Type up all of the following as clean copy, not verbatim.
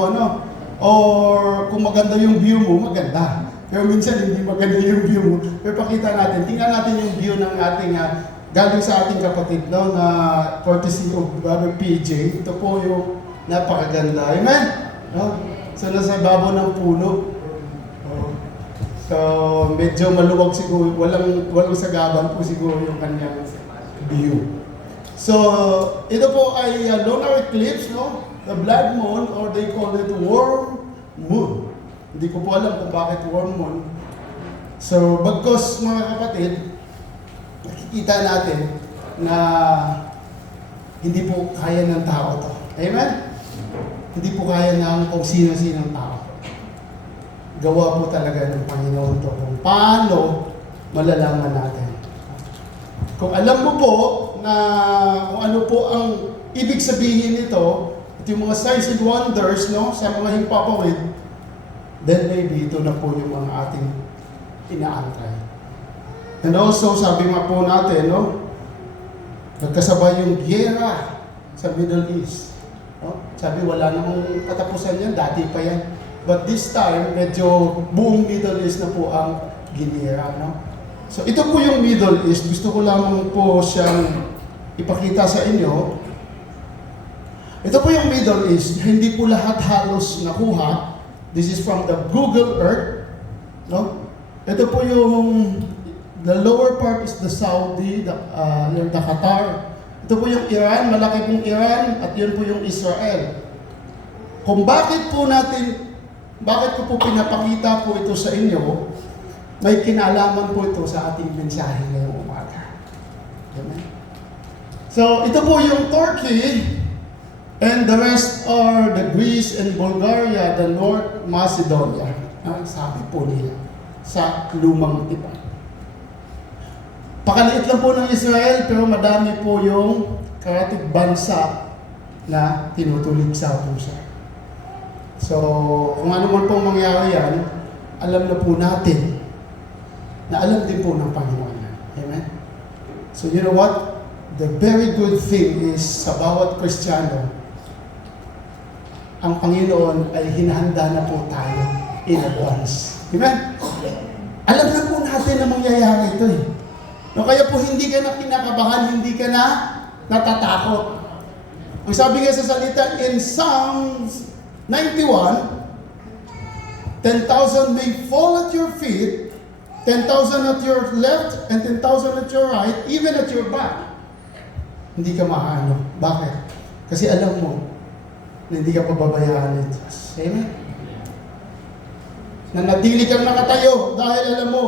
ano, or kung maganda yung view mo, maganda. Pero minsan hindi maganda yung view mo. Pero pakita natin, tingnan natin yung view ng ating, galing sa ating kapatid, no, na courtesy of Brother PJ. Ito po yung napakaganda. Amen? No? So, nasa babaw ng puno. So, medyo maluwag siguro, walang sagaban po siguro yung kanyang view. So, ito po ay lunar eclipse, no? The blood moon, or they call it worm moon. Hindi ko po alam kung bakit worm moon. So, bagkos mga kapatid, nakikita natin na hindi po kaya ng tao to. Amen? Hindi po kaya ng kung sino-sinong tao. Gawa po talaga ng Panginoon to. Kung paano malalaman natin. Kung alam mo po na kung ano po ang ibig sabihin nito, at yung mga signs and wonders, no, sa mga himpapawid, then maybe ito na po yung mga ating inaantay. And also, sabi nga po natin, no, nagkasabay yung giyera sa Middle East. No? Sabi, wala namang katapusan yan, dati pa yan. But this time, medyo buong Middle East na po ang ginira. No? So ito po yung Middle East. Gusto ko lamang po siyang ipakita sa inyo. Ito po yung Middle East. Hindi po lahat halos nakuha. This is from the Google Earth. No? Ito po yung, the lower part is the Saudi, the Qatar. Ito po yung Iran, malaki pong Iran, at yun po yung Israel. Kung bakit ko po pinapakita po ito sa inyo, may kinalaman po ito sa ating mensahe ngayong umaga. Amen? So, ito po yung Turkey, and the rest are the Greece and Bulgaria, the North Macedonia. Sabi po nila sa lumang tipan. Pakaliit lang po ng Israel, pero madami po yung karatig bansa na tinutulig sa pusa. So, kung ano man pong mangyari yan, alam na po natin na alam din po ng Panginoon. Amen? So, you know what? The very good thing is sa bawat Kristiyano, ang Panginoon ay hinahanda na po tayo in advance. Amen? Alam na po natin na mangyayari ito eh. No, kaya po hindi ka na kinakabahan, hindi ka na natatakot. Ang sabi nga sa salita in Psalms 91, 10,000 may fall at your feet, 10,000 at your left, and 10,000 at your right, even at your back. Hindi ka maano. Bakit? Kasi alam mo na hindi ka pababayaan ng Diyos. Amen? Nanatili kang nakatayo dahil alam mo,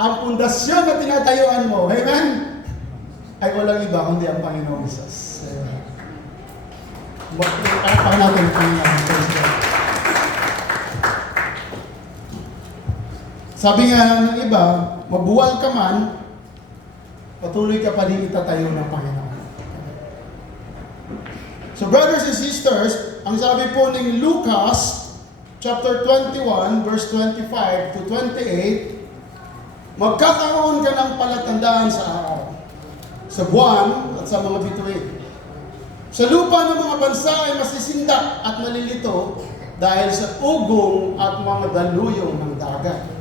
ang pundasyon na tinatayuan mo, amen? Ay walang iba kundi ang Panginoong Jesus. Amen. Pakapang natin ang Panginoon. Sabi nga ng iba, mabuwal ka man, patuloy ka pa rin itatayo ng Panginoon. So brothers and sisters, ang sabi po ng Lucas, chapter 21, verse 25 to 28, magkakaroon ka ng palatandaan sa araw, sa buwan at sa mga bituin. Sa lupa ng mga bansa ay masisindak at malilito dahil sa ugong at mga daluyong ng dagat.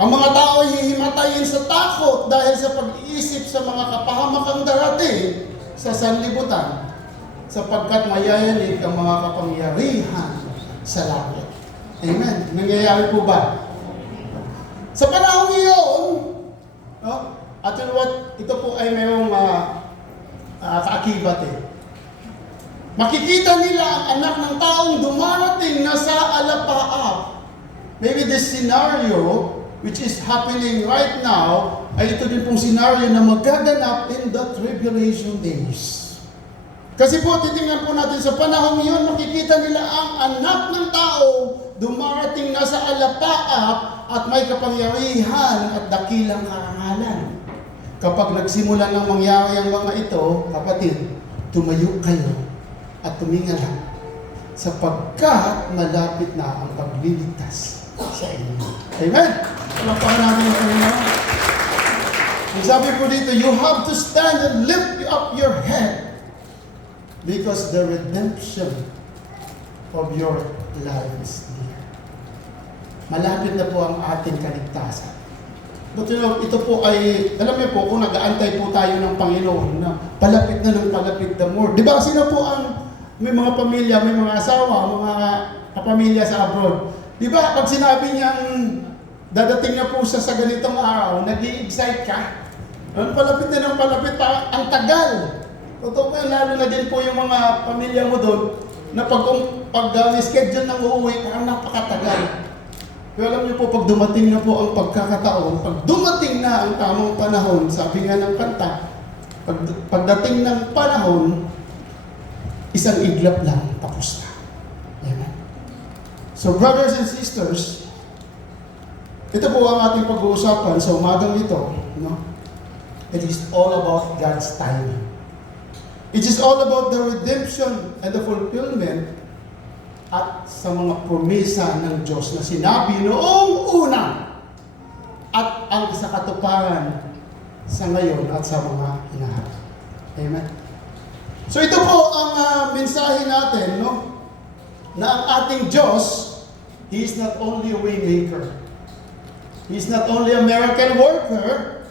Ang mga tao ay hihimatayin sa takot dahil sa pag-iisip sa mga kapahamakang darating sa sanlibutan, sapagkat mayayanig ang mga kapangyarihan sa langit. Amen. Nangyayari po ba? Sa panahon iyon, no? At you know what? Ito po ay mayroong kaakibat eh. Makikita nila ang anak ng taong dumarating na sa alapaap. Maybe this scenario, which is happening right now, ay ito din pong scenario na magaganap in the tribulation days. Kasi po, titingnan po natin sa panahon iyon, makikita nila ang anak ng tao dumarating na sa alapaap at may kapangyarihan at dakilang karangalan. Kapag nagsimula ng mangyari ang mga ito, kapatid, tumayo kayo at tumingala sapagkat malapit na ang pagliligtas sa inyo. Amen? Palakpakan namin ang Panginoon. Ang sabi po dito, you have to stand and lift up your head because the redemption of your life is near. Malapit na po ang ating kaligtasan. But you know, ito po ay, alam niyo po, kung nag-aantay po tayo ng Panginoon na palapit na ng palapit the more. Di ba, sino po ang may mga pamilya, may mga asawa, mga kapamilya sa abroad? Di ba, pag sinabi niyang dadating na po siya sa ganitong araw, nag-i-excite ka? Palapit na ng palapit, ang tagal. Totoo po, lalo na din po yung mga pamilya mo doon, na pag-schedule ng uuwi, parang napakatagal. Pero alam niyo po, pag dumating na po ang pagkakataon, pag dumating na ang tamang panahon, sabi nga ng kanta, pagdating ng panahon, isang iglap lang, tapos na. Amen. So brothers and sisters, ito po ang ating pag-uusapan sa umagang ito. No? It is all about God's timing. It is all about the redemption and the fulfillment at sa mga promesa ng Diyos na sinabi noong una at ang sa katuparan sa ngayon at sa mga hinaharap. Amen. So ito po ang mensahe natin, no? Na ang ating Diyos, He is not only a way maker. He is not only a miracle worker,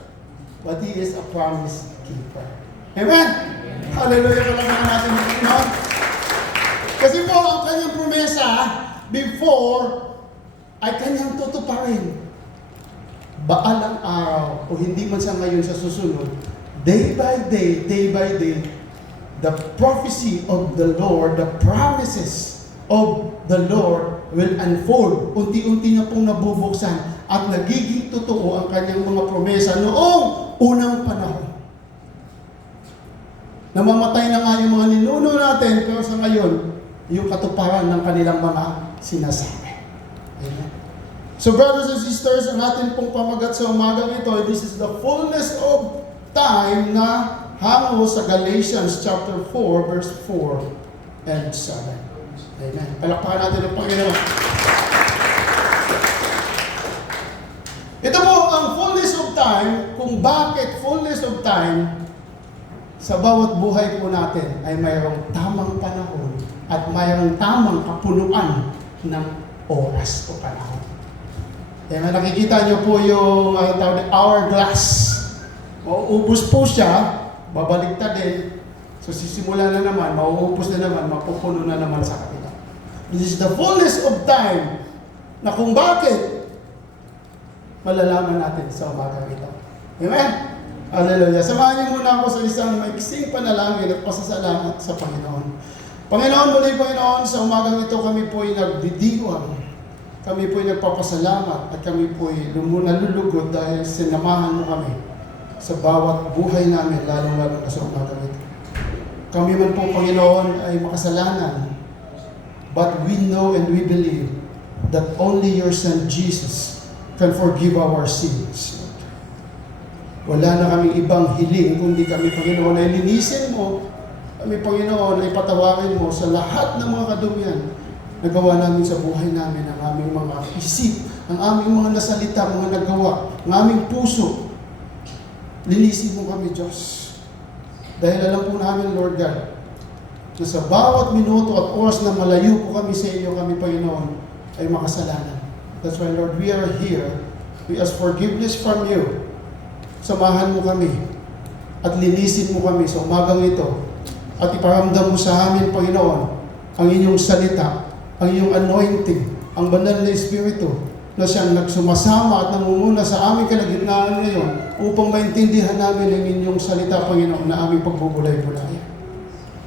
but He is a promise keeper. Amen. Hallelujah po lang natin, no? Kasi po, ang kanyang promesa before ay kanyang tutuparin. Baalang araw o hindi man sa ngayon sa susunod, day by day, the prophecy of the Lord, the promises of the Lord will unfold. Unti-unti na pong nabubuksan at nagiging totoo ang kanyang mga promesa noong unang panahon. Namamatay na nga yung mga ninuno natin, pero sa ngayon, yung katuparan ng kanilang mga sinasabi. Amen. So brothers and sisters, ang atin pong pamagat sa umagang ito, this is the fullness of time na hango sa Galatians chapter 4, verse 4 and 7. Amen. Palakpakan natin ang Panginoon. Ito po ang fullness of time, kung bakit fullness of time sa bawat buhay po natin ay mayroong tamang panahon at mayroong tamang kapuluan ng oras o panahon. Kaya nakikita niyo po yung hourglass. Mauubos po siya, babaliktad din. So sisimula na naman, mauubos na naman, mapupuno na naman sa kapila. This is the fullness of time na kung bakit malalaman natin sa umaga ito. Amen? Hallelujah. Samahan niyo muna ako sa isang maiksing panalangin at pasasalamat sa Panginoon. Panginoon, muli Panginoon, sa umagang ito kami po ay nagdidiwang. Kami po ay nagpapasalamat at kami po ay nalulugod dahil sinamahan mo kami sa bawat buhay namin, lalong-lalo na sa umagang ito. Kami man po, Panginoon, ay makasalanan, but we know and we believe that only your Son Jesus can forgive our sins. Wala na kaming ibang hiling, kundi kami, Panginoon, ay linisin mo. Kami, Panginoon, ay patawarin mo sa lahat ng mga kadumihan na gawa namin sa buhay namin, ang aming mga isip, ang aming mga nasalita, mga nagawa, ang aming puso. Linisin mo kami, Diyos. Dahil alam po namin, Lord God, na sa bawat minuto at oras na malayo po kami sa iyo, kami, Panginoon, ay makasalanan. That's why, Lord, we are here. We ask forgiveness from you. Samahan mo kami at linisin mo kami sa umagang ito. At iparamdam mo sa amin, Panginoon, ang inyong salita, ang iyong anointing, ang banal na Espiritu na siyang nagsumasama at namumuna sa aming kalagitnaan ngayon upang maintindihan namin ang inyong salita, Panginoon, na aming pagbubulay-bulay.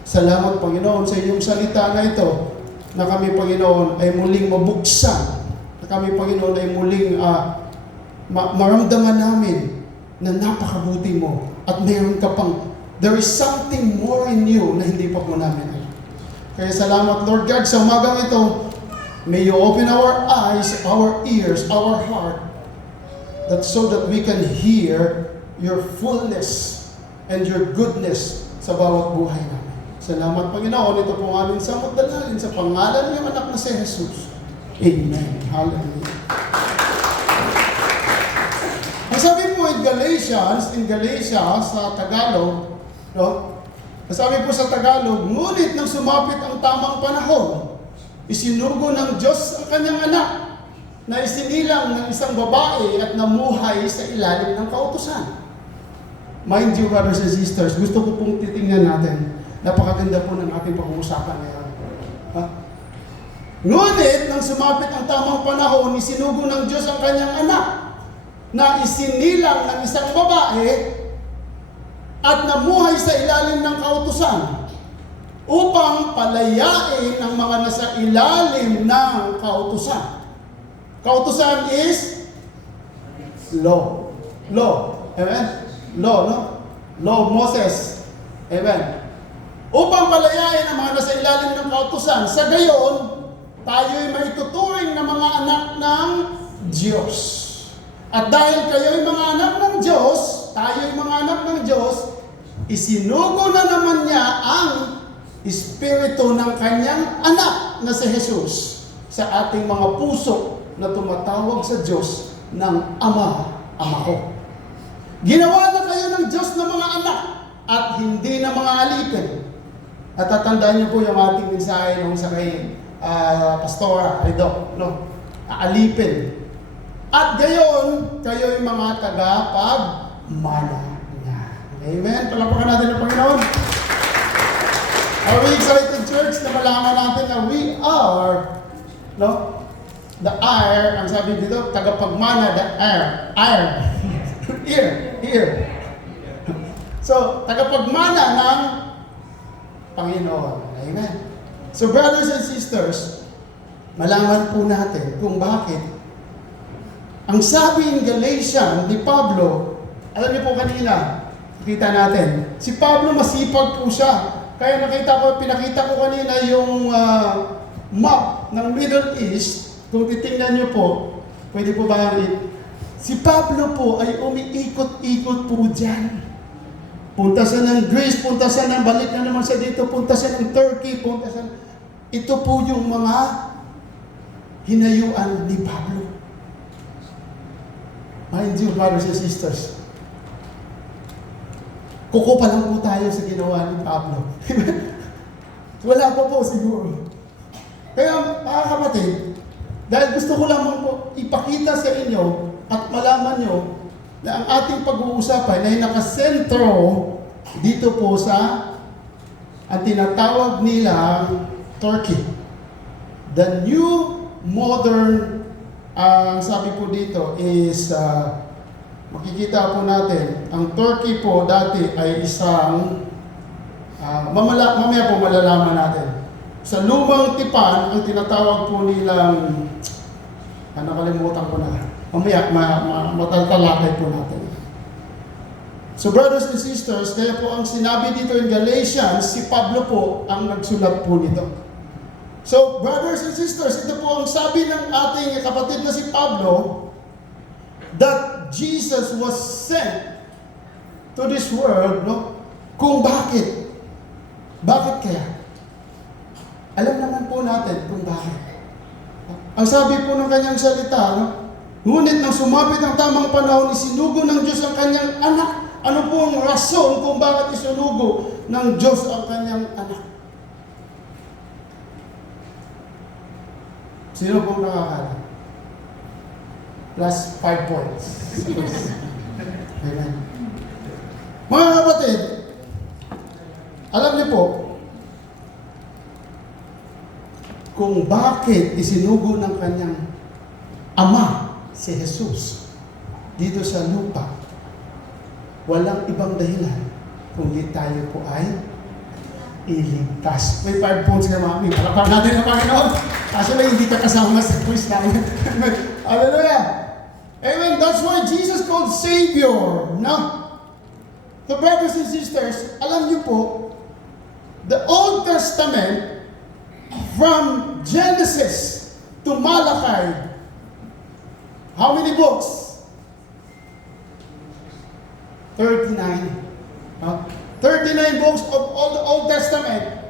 Salamat, Panginoon, sa iyong salita na ito na kami, Panginoon, ay muling mabuksan, na kami, Panginoon, ay muling maramdaman namin na napakabuti mo at mayroon ka pang there is something more in you na hindi pa po namin alam. Kaya salamat, Lord God, sa umagang ito. May you open our eyes, our ears, our heart, that so that we can hear your fullness and your goodness sa bawat buhay namin. Salamat, Panginoon. Ito po aming samot dalangin sa pangalan ng anak na si Jesus. Amen. Hallelujah. Masabi po in Galatia sa Tagalog, no? Masabi po sa Tagalog, ngunit nang sumapit ang tamang panahon, isinugo ng Diyos ang kanyang anak na isinilang ng isang babae at namuhay sa ilalim ng kautusan. Mind you, brothers and sisters, gusto ko pong titingnan natin. Napakaganda po ng ating pag-uusapan ngayon. Ha? Ngunit, nang sumapit ang tamang panahon, isinugo ng Diyos ang kanyang anak na isinilang ng isang babae at namuhay sa ilalim ng kautusan upang palayain ang mga nasa ilalim ng kautusan. Kautusan is law. Law. Amen? Law, no? Law of Moses. Amen. Upang palayain ang mga nasa ilalim ng kautusan. Sa gayon, tayo'y maituturing na mga anak ng Diyos. At dahil kayo'y mga anak ng Diyos, tayo'y mga anak ng Diyos, isinugo na naman niya ang Espiritu ng kanyang anak na si Jesus sa ating mga puso na tumatawag sa Diyos ng Ama, Ama ko. Ginawa na kayo ng Diyos na mga anak at hindi na mga alipin. At tatandaan niyo po yung ating mensahe nung sa kay Pastora, Doc, no? Alipin. At gayon, kayo'y mga tagapagmana niya. Amen? Palapakan natin ang Panginoon. Are we excited, church, na malaman natin na we are, no? The heir, ang sabi dito, tagapagmana, the heir. Ear. So, tagapagmana ng Panginoon. Amen. So, brothers and sisters, malaman po natin kung bakit ang sabi in Galatians ni Pablo, alam niyo po kanina, kita natin, si Pablo masipag po siya. Kaya pinakita ko kanina yung map ng Middle East. Kung titingnan niyo po, pwede po ba si Pablo po ay umiikot-ikot po dyan. Punta siya ng Greece, punta siya ng balik na naman siya dito, punta siya ng Turkey, punta siya. Ito po yung mga hinayuan ni Pablo. Mind you, brothers and sisters, kuko pa lang po tayo sa ginawa ni Pablo. Wala pa po siguro. Kaya mga kapatid, dahil gusto ko lamang po ipakita sa inyo at malaman nyo na ang ating pag-uusapan ay nakasentro dito po sa ang tinatawag nilang Turkey. The new modern, sabi po dito is, makikita po natin, ang Turkey po dati ay isang, mamaya po malalaman natin. Sa lumang tipan, ang tinatawag po nilang, nakalimutan ko na. Mamaya, matatalakay po natin. So brothers and sisters, kaya po ang sinabi dito in Galatians, si Pablo po ang nagsulat po nito. So brothers and sisters, ito po ang sabi ng ating kapatid na si Pablo, that Jesus was sent to this world, no? Kung bakit? Bakit kaya? Alam naman po natin kung bakit. Ang sabi po ng kanyang salita, no? Ngunit nang sumapit ang tamang panahon, isinugo ng Diyos ang kanyang anak. Ano po ang rason kung bakit isinugo ng Diyos ang kanyang anak? Sino pong nakakala? Plus 5 points. Amen. Mga kapatid, alam niyo po, kung bakit isinugo ng kanyang ama si Jesus dito sa lupa, walang ibang dahilan kundi tayo po ay iligtas. May 5 points ka, mami. Palapakan natin ang Panginoon. Kaso na hindi ka kasama sa quiz namin. Hallelujah! Amen. That's why Jesus called Savior. No? So brothers and sisters, alam niyo po, the Old Testament, from Genesis to Malachi, how many books? 39. Huh? 39 books of all the Old Testament.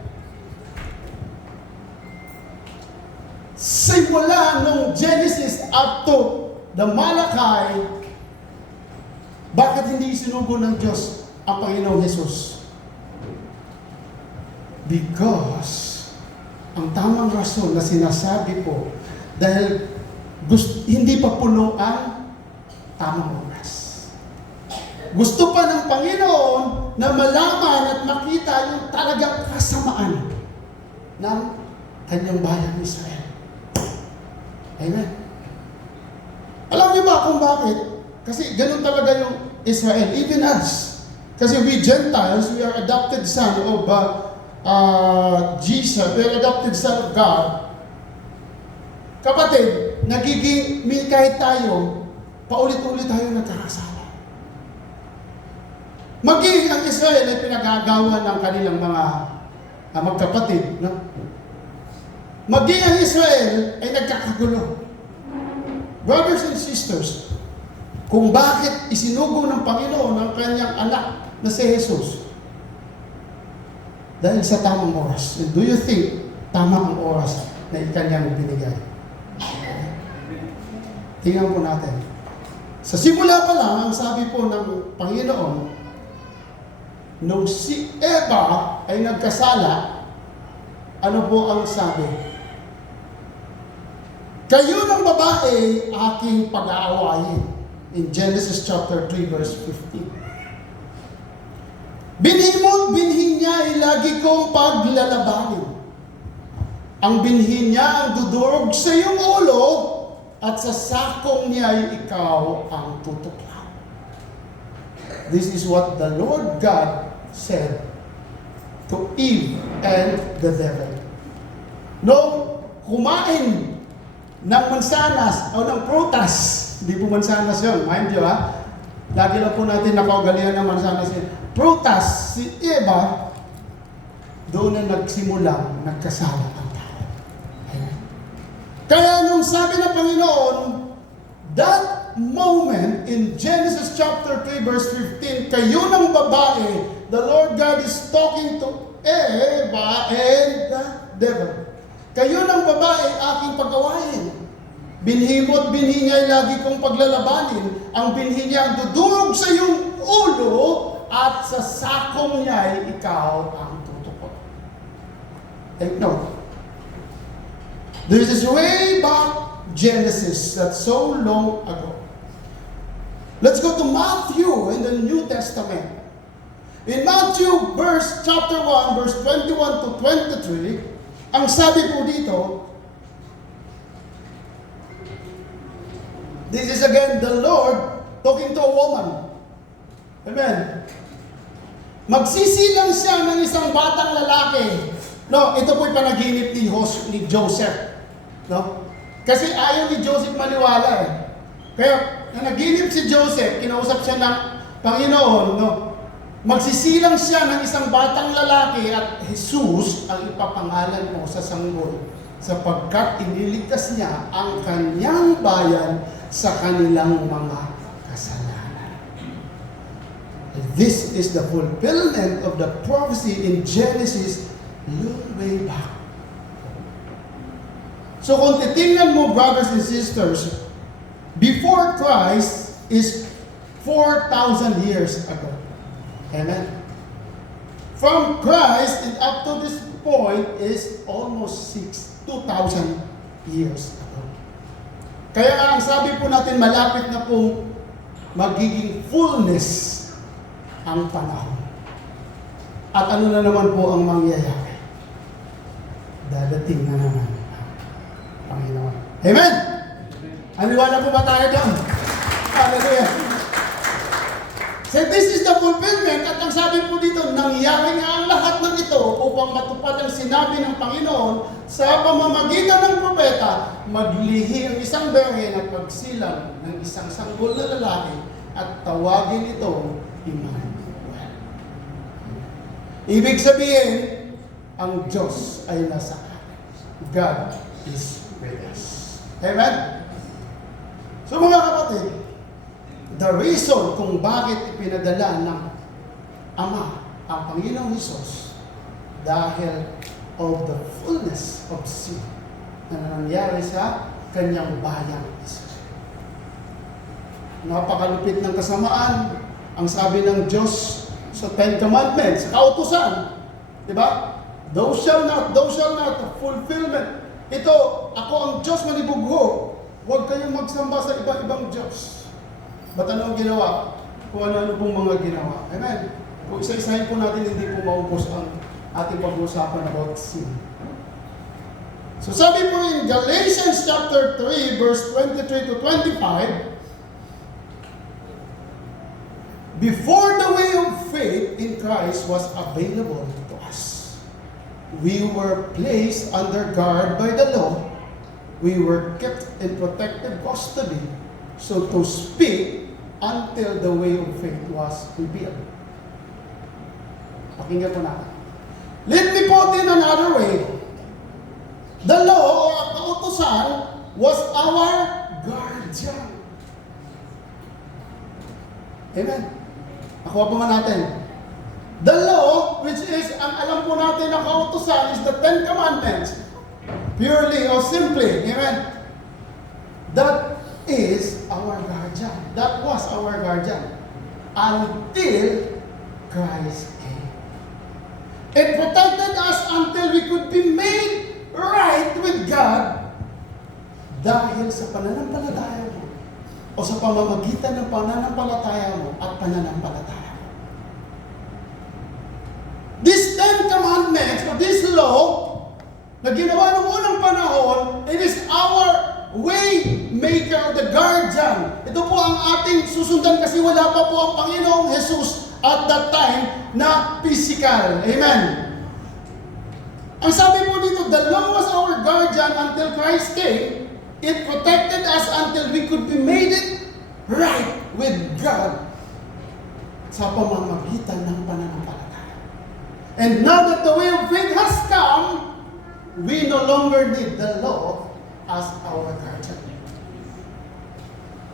Simula nung Genesis up to the Malachi, bakit hindi sinugo ng Diyos ang Panginoong Jesus? Because ang tamang rason na sinasabi ko dahil hindi pa puno ang tamang oras. Gusto pa ng Panginoon na malaman at makita yung talagang kasamaan ng kanyang bayan Israel. Amen. Alam niyo ba kung bakit? Kasi ganun talaga yung Israel, even us. Kasi we Gentiles, we are adopted son of Jesus, we are adopted son of God. Kapatid, kahit tayo, paulit-ulit tayo nagkakasala. Maging ang Israel ay pinagagawa ng kanilang mga magkapatid. No? Maging ang Israel ay nagkakagulo. Brothers and sisters, kung bakit isinugo ng Panginoon ang kanyang anak na si Jesus? Dahil sa tamang oras. And do you think tama ang oras na kanyang binigay? Tingnan po natin. Sa simula pa lang, ang sabi po ng Panginoon, nung si Eva ay nagkasala, ano po ang sabi? Kayo ng babae aking pag-aawayin. In Genesis chapter 3 verse 15. Binhi mo't binhi niya ay lagi kong paglalabanin. Ang binhi niya ang dudurog sa iyong ulo at sa sakong niya ay ikaw ang tutuklaw. This is what the Lord God said to Eve and the devil. Nung kumain ng mansanas o ng prutas, hindi po mansanas yun, mind you ha, lagi lang po natin nakaugalian ng mansanas yun. Prutas, si Eva, doon na nagsimulang nagkasala ang tao. Amen. Kaya nung sabi ng Panginoon, that moment in Genesis chapter 3 verse 15, kayo ng babae, the Lord God is talking to Eva and the devil. Kayo ng babae aking pag-awayin. Binhi mo't binhi niya ay lagi kong paglalabanin. Ang binhi niya ang dudurog sa iyong ulo at sa sakong niya ay ikaw ang tutukod. Take note. This is way back Genesis, that's so long ago. Let's go to Matthew in the New Testament. In Matthew chapter 1, verse 21 to 23, ang sabi po dito, this is again the Lord talking to a woman. Amen. Magsisilang siya ng isang batang lalaki. No, ito po'y panaginip ni Joseph. No? Kasi ayaw ni Joseph maniwala eh. Kaya, nanaginip si Joseph, kinausap siya ng Panginoon, no? Magsisilang siya ng isang batang lalaki at Jesus ang ipapangalan mo sa sanggol sapagkat iniligtas niya ang kanyang bayan sa kanilang mga kasalanan. This is the fulfillment of the prophecy in Genesis long way back. So kung titingnan mo, brothers and sisters, before Christ is 4,000 years ago. Amen. From Christ and up to this point is almost 2,000 years ago. Kaya ang sabi po natin, malapit na pong magiging fullness ang panahon. At ano na naman po ang mangyayari? Dadating na naman ang Panginoon. Amen! Aniwala po ba tayo doon? Hallelujah! So this is the fulfillment at ang sabi po dito, nangyari nga ang lahat ng ito upang matupad ang sinabi ng Panginoon sa pamamagitan ng propeta, maglihi ang isang berhen at magsilang ng isang sanggol na lalaki at tawagin ito Emmanuel. Ibig sabihin, ang Diyos ay nasa atin. God is with us. Amen? So mga kapatid, the reason kung bakit ipinadala ng Ama ang Panginoong Hesus dahil of the fullness of sin na nangyari sa kanyang bayang Israel. Napakalupit ng kasamaan ang sabi ng Diyos sa Ten Commandments, kautusan. Diba? Thou shall not, fulfillment. Ito, ako ang Diyos manibugho. Huwag kayong magsamba sa iba-ibang Diyos. Ba't ano ang ginawa? Kung ano-ano pong mga ginawa. Amen. Kung isa-isahin po natin, hindi po maubos ang ating pag-uusapan about sin. So sabi po in Galatians chapter 3, verse 23 to 25, before the way of faith in Christ was available to us, we were placed under guard by the law. We were kept in protective custody, so to speak, until the way of faith was revealed. Pakinggan po natin. Let me put in another way. The law or kautusan was our guardian. Amen. Nakuha po natin. The law, which is, ang alam po natin na kautusan, is the Ten Commandments. Purely or simply. Amen. That is our guardian. That was our guardian. Until Christ came. It protected us until we could be made right with God dahil sa pananampalataya mo o sa pamamagitan ng pananampalataya mo at pananampalataya mo. This Ten Commandments or this law na ginawa noong unang panahon, it is our way maker, the guardian. Ito po ang ating susundan kasi wala pa po ang Panginoong Jesus at that time na physical. Amen. Ang sabi po dito, the law was our guardian until Christ came. It protected us until we could be made it right with God sa pamamagitan ng pananampalataya. And now that the way of faith has come, we no longer need the law as our guardian.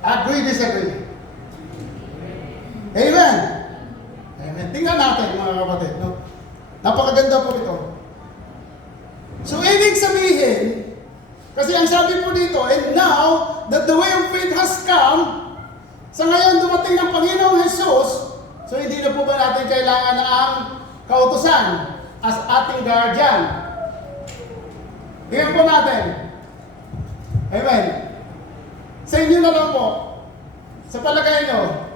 Agree, disagree? Amen. Amen. Tingnan natin mga kapatid. No? Napakaganda po ito. So, ibig sabihin, kasi ang sabi po dito, and now that the way of faith has come, sa ngayon dumating ng Panginoong Jesus, so hindi na po ba natin kailangan na ang kautusan as ating guardian? Tingnan po natin. Amen. Sa inyo na lang po. Sa palagay nyo.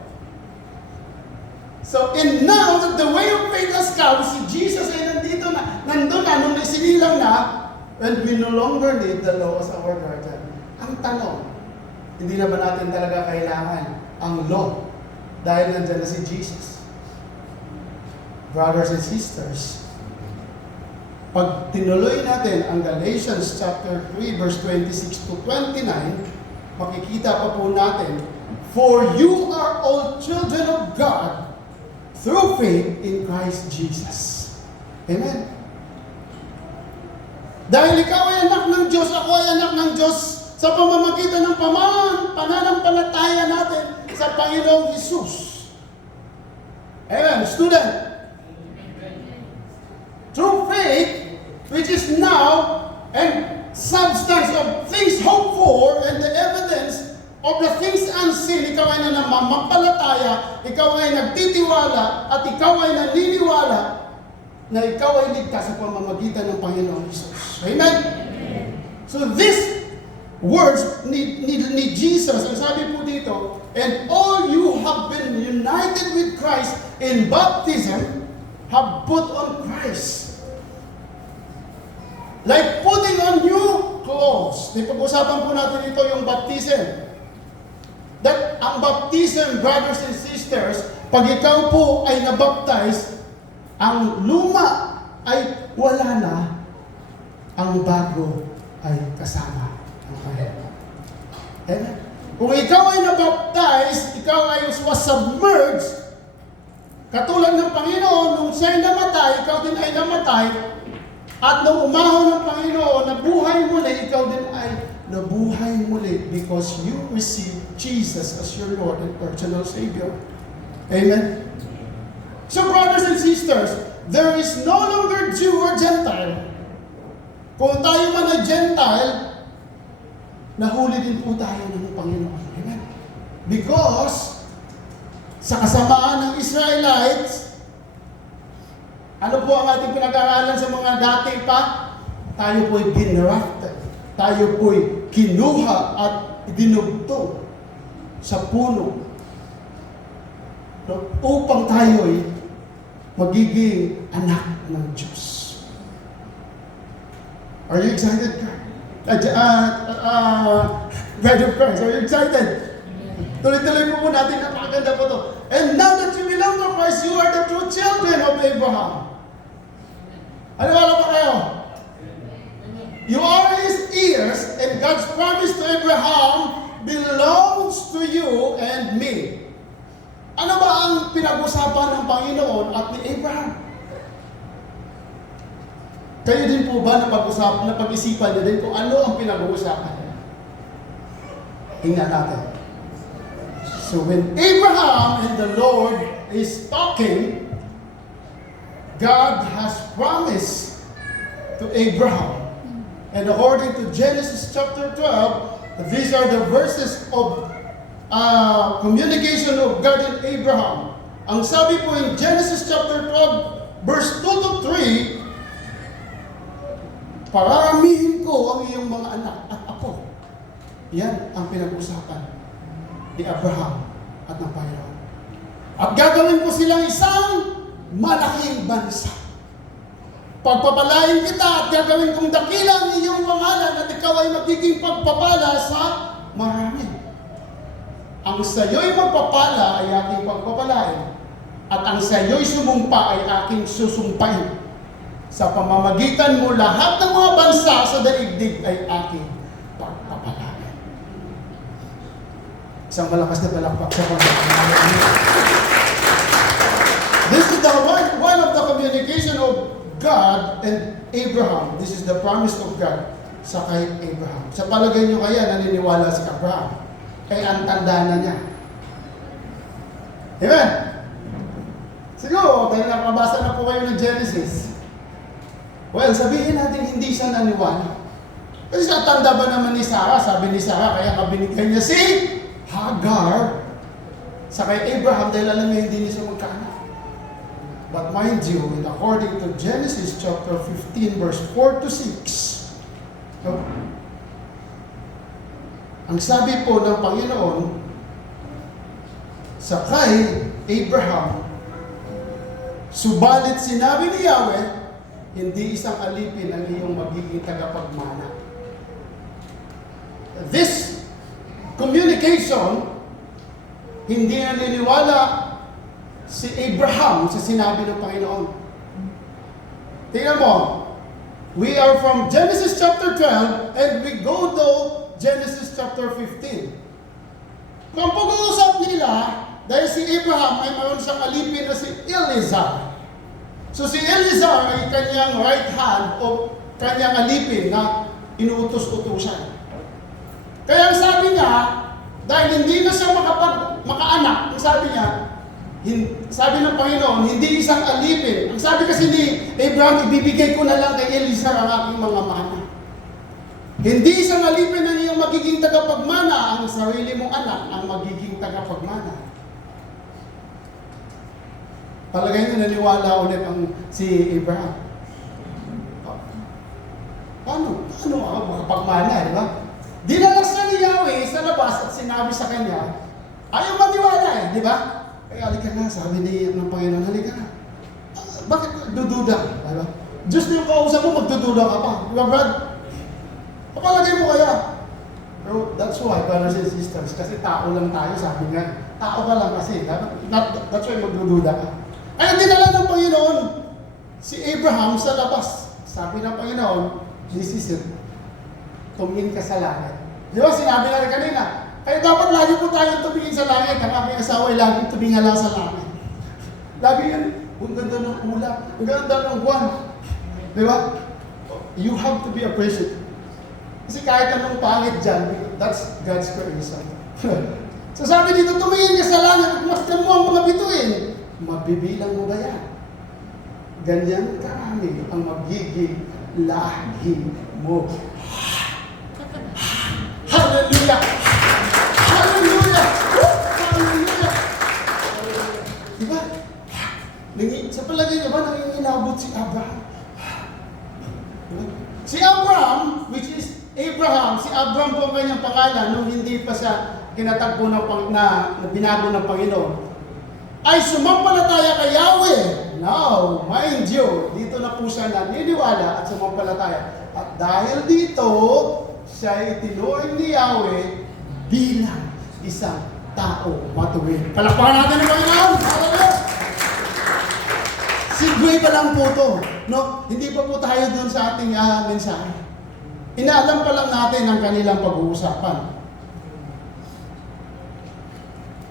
So, and now that the way of faith has come, si Jesus ay nandito na, nandun na, nung isinilang na, and we no longer need the law as our guardian. Ang tanong, hindi na ba natin talaga kailangan ang law dahil nandyan na si Jesus? Brothers and sisters, pag tinuloy natin ang Galatians chapter 3 verse 26 to 29, makikita pa po natin, for you are all children of God through faith in Christ Jesus. Amen. Dahil ikaw ay anak ng Diyos, ako ay anak ng Diyos sa pamamagitan ng pananampalataya natin sa Panginoong Jesus. Amen. Student, through faith, which is now and substance of things hoped for and the evidence of the things unseen, ikaw ay namamampalataya, ikaw ay nagtitiwala, at ikaw ay naniniwala na ikaw ay ligtas sa pamamagitan ng Panginoong Jesus. Amen? So these words ni Jesus, ang sabi po dito, and all you have been united with Christ in baptism have put on Christ. Like putting on new clothes. Pag-usapan po natin ito yung baptism. That ang baptism, brothers and sisters, pag ikaw po ay nabaptize, ang luma ay wala na, ang bago ay kasama ang Panginoon. Amen? Kung ikaw ay nabaptize, ikaw ay submerged, katulad ng Panginoon, nung siya'y namatay, ikaw din ay namatay, at nung umahon ng Panginoon, nabuhay muli, ikaw din ay nabuhay muli because you received Jesus as your Lord and personal Savior. Amen? So brothers and sisters, there is no longer Jew or Gentile. Kung tayo man ay Gentile, nahuli din po tayo ng Panginoon. Amen? Because sa kasamaan ng Israelites, Ano po ang ating pinag-aaralan sa mga dati pa? Tayo po'y ginrafted. Tayo po'y kinuha at dinugtong sa puno. Upang tayo'y magiging anak ng Diyos. Are you excited? Bride of Christ, are you excited? Tuloy-tuloy po natin, napakaganda po to. And now that you belong to Christ, you are the true children of Abraham. Ano wala pa kayo? You are His heirs, and God's promise to Abraham belongs to you and me. Ano ba ang pinag-usapan ng Panginoon at ni Abraham? Kayo din po ba napag-isipan niyo din kung ano ang pinag-uusapan? Tingnan natin. So when Abraham and the Lord is talking, God has promised to Abraham. And according to Genesis chapter 12, these are the verses of communication of God and Abraham. Ang sabi po in Genesis chapter 12, verse 2 to 3, pararamihin ko ang iyong mga anak at apo. Yan ang pinag-usapan ni Abraham at ng Panginoon. At gagawin ko silang isang malaking bansa. Pagpapalain kita at gagawin kong dakila ang iyong pangalan at ikaw ay magiging pagpapala sa marami. Ang sayo'y magpapala ay aking pagpapalain at ang sayo'y sumumpa ay aking susumpain. Sa pamamagitan mo, lahat ng mga bansa sa daigdig ay aking pagpapalain. Isang malakas na palakpak sa pagpapalain. This is the one of the communication of God and Abraham. This is the promise of God sa kay Abraham. Sa palagay nyo kaya naniniwala si Abraham? Kaya ang tanda na niya. Amen? Siguro, dahil nakabasa na po kayo ng Genesis. Well, sabihin natin hindi siya naniwala. Kasi sa tanda ba naman ni Sarah? Sabi ni Sarah, kaya kabinigay niya si Hagar sa kay Abraham dahil alam niya hindi niya siya magkaanak. But mind you, according to Genesis chapter 15 verse 4 to 6, no? Ang sabi po ng Panginoon sa kay Abraham, subalit sinabi ni Yahweh, hindi isang alipin ang iyong magiging tagapagmana. This communication, hindi naniniwala si Abraham sa sinabi ng Panginoon. Tingnan mo, we are from Genesis chapter 12 and we go to Genesis chapter 15. Kung pag-uusap nila, dahil si Abraham ay mayroon siyang alipin na si Eliezer. So si Eliezer ay kanyang right hand o kanyang alipin na inuutos-utusan. Kaya ang sabi niya, dahil hindi na siya makaanak, ang sabi niya, sabi ng Panginoon, hindi isang alipin. Ang sabi kasi ni Abraham, ibibigay ko na lang kay Eliezer ang aking mga mana. Hindi isang alipin ang iyong magiging tagapagmana, ang sarili mong anak ang magiging tagapagmana. Palagay nyo naniwala ulit ang si Abraham. Paano ako makapagmana, di ba? Dinalas na ni Yahweh sa labas at sinabi sa kanya, ayaw maniwala di ba? Kaya halika na, sabi ng Panginoon, halika na. Bakit dududa? Diba? Diyos na yung kausap mo, magdududa ka pa. Di ba, Brad? Kapalagay mo kaya. Pero that's why, brothers and sisters, kasi tao lang tayo, sabi nga. Tao ka lang kasi. That's why magdududa ka. Kaya dinala ng Panginoon si Abraham sa labas. Sabi ng Panginoon, this is it. Tumingin ka sa langit. Di ba, sinabi na rin kanina, kaya dapat lagi po tayong tumingin sa langit. Ang aming asawa ay laging tumingala sa langit. Lagi yan, ang ganda ng ulap, ang ganda ng buwan. Di ba? You have to be appreciative. Kasi kahit anong pangit dyan, that's God's creation. So sabi dito, tumingin ka sa langit at masdan mo ang mga bituin. Mabibilang mo ba yan? Ganyan karami ang magiging lahi mo. Hallelujah! Hallelujah! Hallelujah! Diba? Sa palagay niyo ba, nanginginabot Abram po ang kanyang pangalan nung hindi pa siya kinatagpo na binago ng Panginoon, ay sumampalataya kay Yahweh. Now, mind you, dito na po siya naniniwala at sumampalataya. At dahil dito, siya ay itinuring ni Yahweh bilang isang tao matuwid. Palakpakan natin ang Panginoon! Hallelujah! Segue pa lang po to. No? Hindi pa po tayo dun sa ating mensahe. Inaalam pa lang natin ang kanilang pag-uusapan.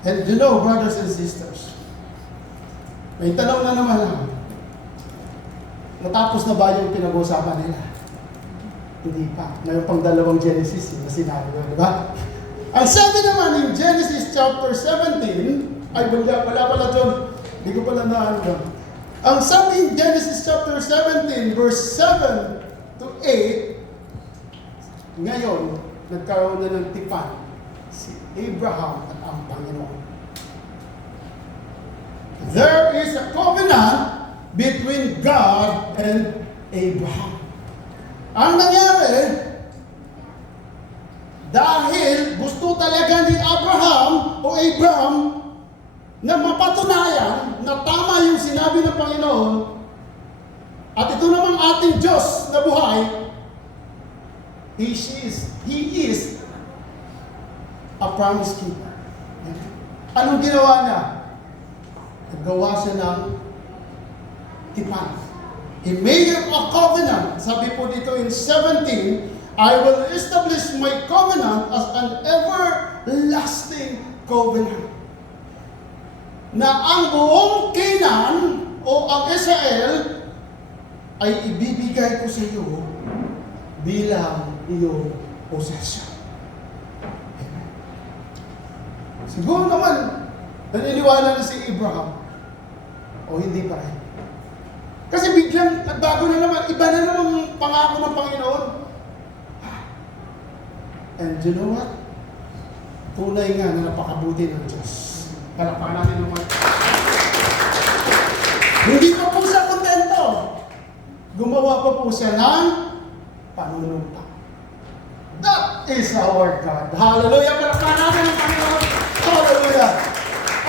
And you know, brothers and sisters, may tanong na naman lang. Natapos na ba yung pinag-uusapan nila? Hindi pa. Ngayon pang dalawang Genesis na sinabi ko, di ba? Ang sabi naman in Genesis chapter 17, ay wala pala John, hindi ko pala naano. Ang sabi in Genesis chapter 17, verse 7 to 8, ngayon, nagkaroon na ng tipan si Abraham at ang Panginoon. There is a covenant between God and Abraham. Ang nangyari, dahil gusto talaga ni Abraham na mapatunayan na tama yung sinabi ng Panginoon, at ito namang ating Diyos na buhay, He is a promise keeper. Anong ginawa niya? Naggawa siya ng tipan. He made a covenant. Sabi po dito in 17, I will establish my covenant as an everlasting covenant. Na ang buong Canaan o ang Israel ay ibibigay ko sa iyo bilang iyong possession. Siguro naman, naniniwala na si Abraham o hindi pa rin. Kasi biglang nagbago na naman, iba na naman yung pangako ng Panginoon. And you know what? Tunay nga na napakabuti ng Diyos. Palakpakan natin yung mga. Hindi pa po siya kontento. Gumawa pa po siya ng panunumpa. That is our God. Hallelujah! Palakpakan natin ang Panginoon. Hallelujah!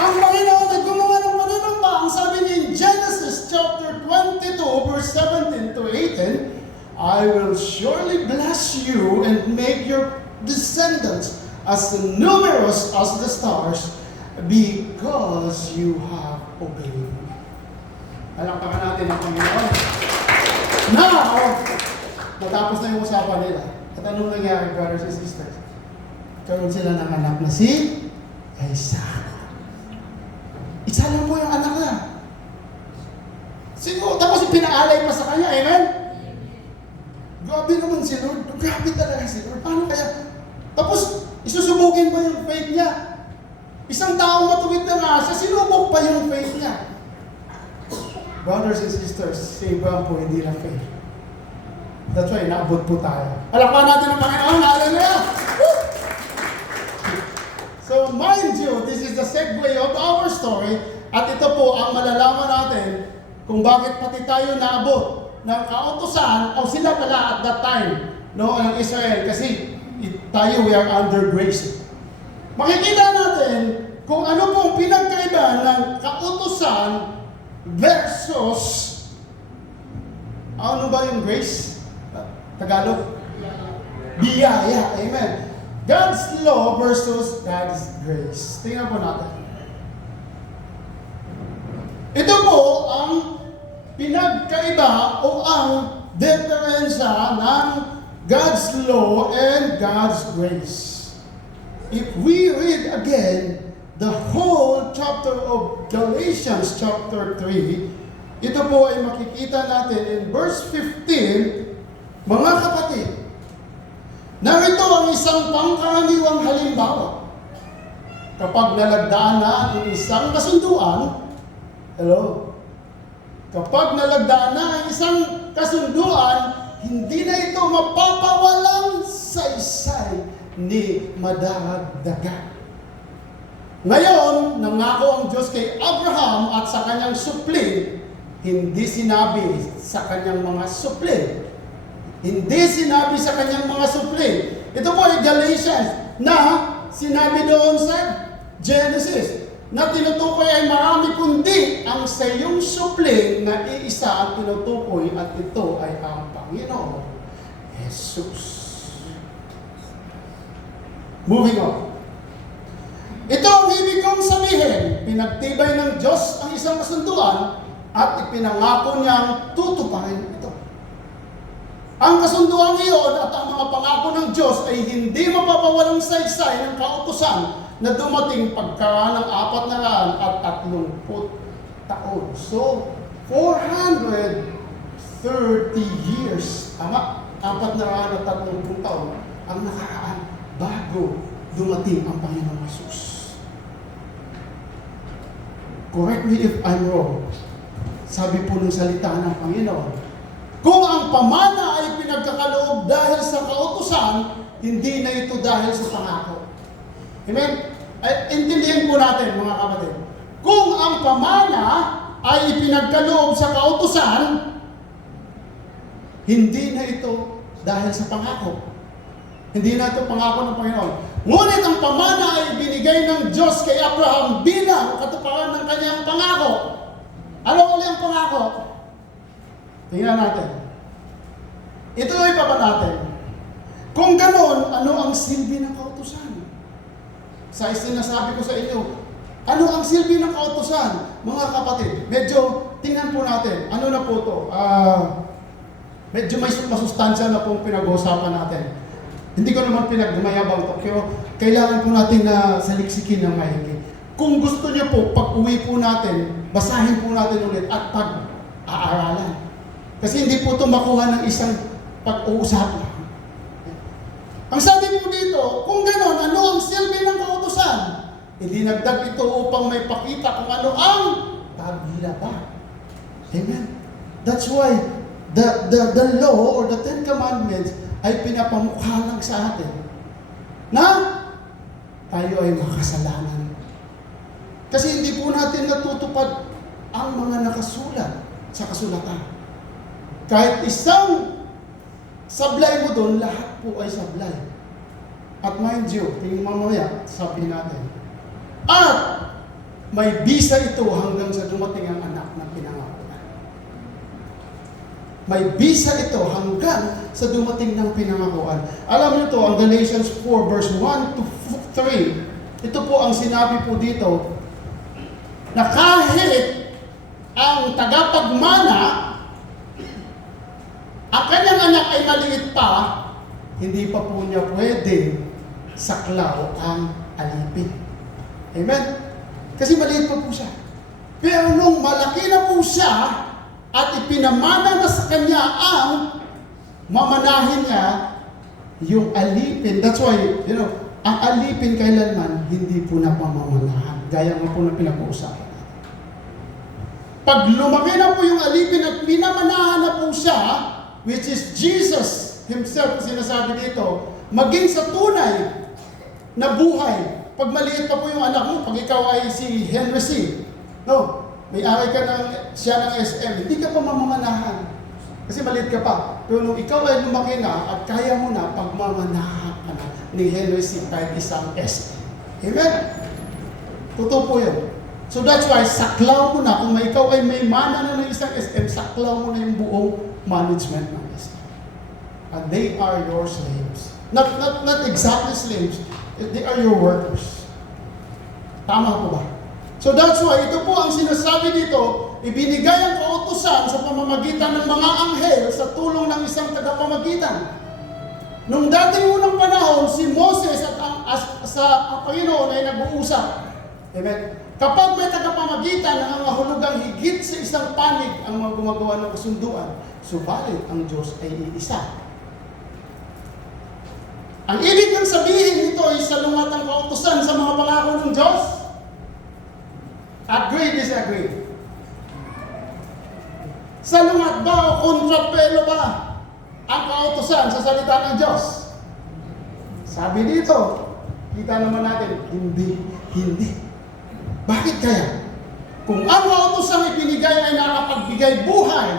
Ang Panginoon ay gumawa ng panunumpa. Ang sabi niya in Genesis chapter 22 verse 17 to 18, I will surely bless you and make your descendants as numerous as the stars because you have obeyed. Palakpakan natin ang Panginoon. Now, matapos na yung usapan nila, at anong nangyari, brothers and sisters? Karoon sila ng anak na si Isaac. Isa lang po yung anak niya. Siguro, tapos pinaalay pa sa kanya, amen? Grabe naman si Lord. Grabe talaga si Lord. Paano kaya? Tapos, isusubugin pa yung faith niya. Isang tao matuwid na nga siya, sinubok pa yung faith niya. Brothers and sisters, si Abraham po hindi na faith. That's why, naabot po tayo. Palakpakan natin ang Panginoon. Hallelujah! Woo! So, mind you, this is the segue of our story. At ito po ang malalaman natin kung bakit pati tayo naabot ng kautusan o sila pala at that time, no, ang Israel. Kasi tayo, we are under grace. Makikita natin kung ano pong pinagkaiba ng kautusan versus ano ba yung grace? Tagalog? Biyaya. Amen. God's law versus God's grace. Tingnan po natin. Ito po ang pinagkaiba o ang diferensya ng God's law and God's grace. If we read again the whole chapter of Galatians chapter 3, ito po ay makikita natin in verse 15, mga kapatid, narito ang isang pangkaraniwang halimbawa. Kapag nalagdaan na ang isang kasunduan, kapag nalagdaan na ang isang kasunduan, hindi na ito mapapawalang saysay ni madagdagan. Ngayon, nangako ang Diyos kay Abraham at sa kanyang supling, hindi sinabi sa kanyang mga supling. Hindi sinabi sa kanyang mga supling Ito po ay Galatians na sinabi doon sa Genesis na tinutukoy ay marami kundi ang sa iyong supling na iisa ang tinutukoy at ito ay ang Panginoon, Jesus. Moving on. Ito ang ibig kong sabihin, pinagtibay ng Diyos ang isang kasunduan at ipinangako niyang tutuparin ito. Ang kasunduan iyon at ang mga pangako ng Diyos ay hindi mapapawalang saysay ng kautusan na dumating pagkaraan ng 430 taon. So, 430 years, tama? 430 taon ang nakaraan bago dumating ang Panginoong Jesus. Correct me if I'm wrong. Sabi po ng salita ng Panginoon, kung ang pamana ay pinagkakaloob dahil sa kautusan, hindi na ito dahil sa pangako. Amen? Ay, intindihin po natin, mga kapatid. Kung ang pamana ay ipinagkaloob sa kautusan, hindi na ito dahil sa pangako. Hindi na ito pangako ng Panginoon. Ngunit ang pamana ay binigay ng Diyos kay Abraham bilang katuparan ng kanyang pangako. Ano ulit ang pangako? Tingnan natin. Ituloy pa ba natin? Kung ganoon, ano ang silbi ng kautusan? Sa sinasabi ko sa inyo, ano ang silbi ng kautusan? Mga kapatid, medyo tingnan po natin. Ano na po ito? Medyo may masustansya na pong pinag-uusapan natin. Hindi ko naman pinagmayabang ito, pero kailangan po natin na saliksikin ng mahigit. Kung gusto niyo po, pag-uwi po natin, basahin po natin ulit at pag-aaralan. Kasi hindi po ito makuha ng isang pag-uusap. Ang sabi po dito, kung gano'n, ano ang silbi ng kautusan? Idinagdag ito upang may pakita kung ano ang paglaba. Amen? That's why the law or the Ten Commandments ay pinapamukha lang sa atin na tayo ay makasalanan. Kasi hindi po natin natutupad ang mga nakasulat sa kasulatan. Kahit isang sablay mo doon, lahat po ay sablay. At mind you, tingin mamaya, sabi natin, at may bisa ito hanggang sa dumating ang anak ng pinangakuan. May bisa ito hanggang sa dumating ng pinangakuan. Alam niyo ito, ang Galatians 4 verse 1 to 3, ito po ang sinabi po dito, na kahit ang tagapagmana, ang kanyang anak ay maliit pa, hindi pa po niya pwede saklaw ang alipin. Amen? Kasi maliit pa po siya. Pero nung malaki na po siya, at ipinamana na sa kanya ang mamanahin niya, yung alipin. That's why, ang alipin kailanman, hindi po na pamamanahan. Gaya nga po na pinag-uusapan natin. Pag lumaki na po yung alipin at pinamanahan na po siya, which is Jesus Himself, sinasabi dito, maging sa tunay na buhay. Pag maliit pa po yung anak mo, pag ikaw ay si Henry C., no, may ari ka siya ng SM, hindi ka pa mamamanahan. Kasi maliit ka pa. Pero nung ikaw ay lumaki na at kaya mo na, pagmamanahan ka na ni Henry C. kahit isang SM. Amen? Totoo po yun. So that's why, saklaw mo na. Kung ikaw ay may mana na ng isang SM, saklaw mo na yung buong management ng SM. And they are your slaves. Not exactly slaves. They are your workers. Tama po ba? So that's why, ito po ang sinasabi dito, ibinigay ang kautusan sa pamamagitan ng mga anghel sa tulong ng isang tagapamagitan. Nung dating unang panahon, si Moses at sa Panginoon ay nag-uusap. Amen? Kapag may tagapamagitan na nangangahulugang higit sa isang panig ang mga gumagawa ng kasunduan, subalit ang Diyos ay iisa. Ang ibig ng sabihin nito ay salungat ang kautusan sa mga pangako ng Diyos. Agree, disagree. Salungat ba o kontrapelo ba ang kautusan sa salita ng Diyos? Sabi dito, kita naman natin, hindi. Bakit kaya? Kung ang kautusan ipinigay ay nakapagbigay buhay,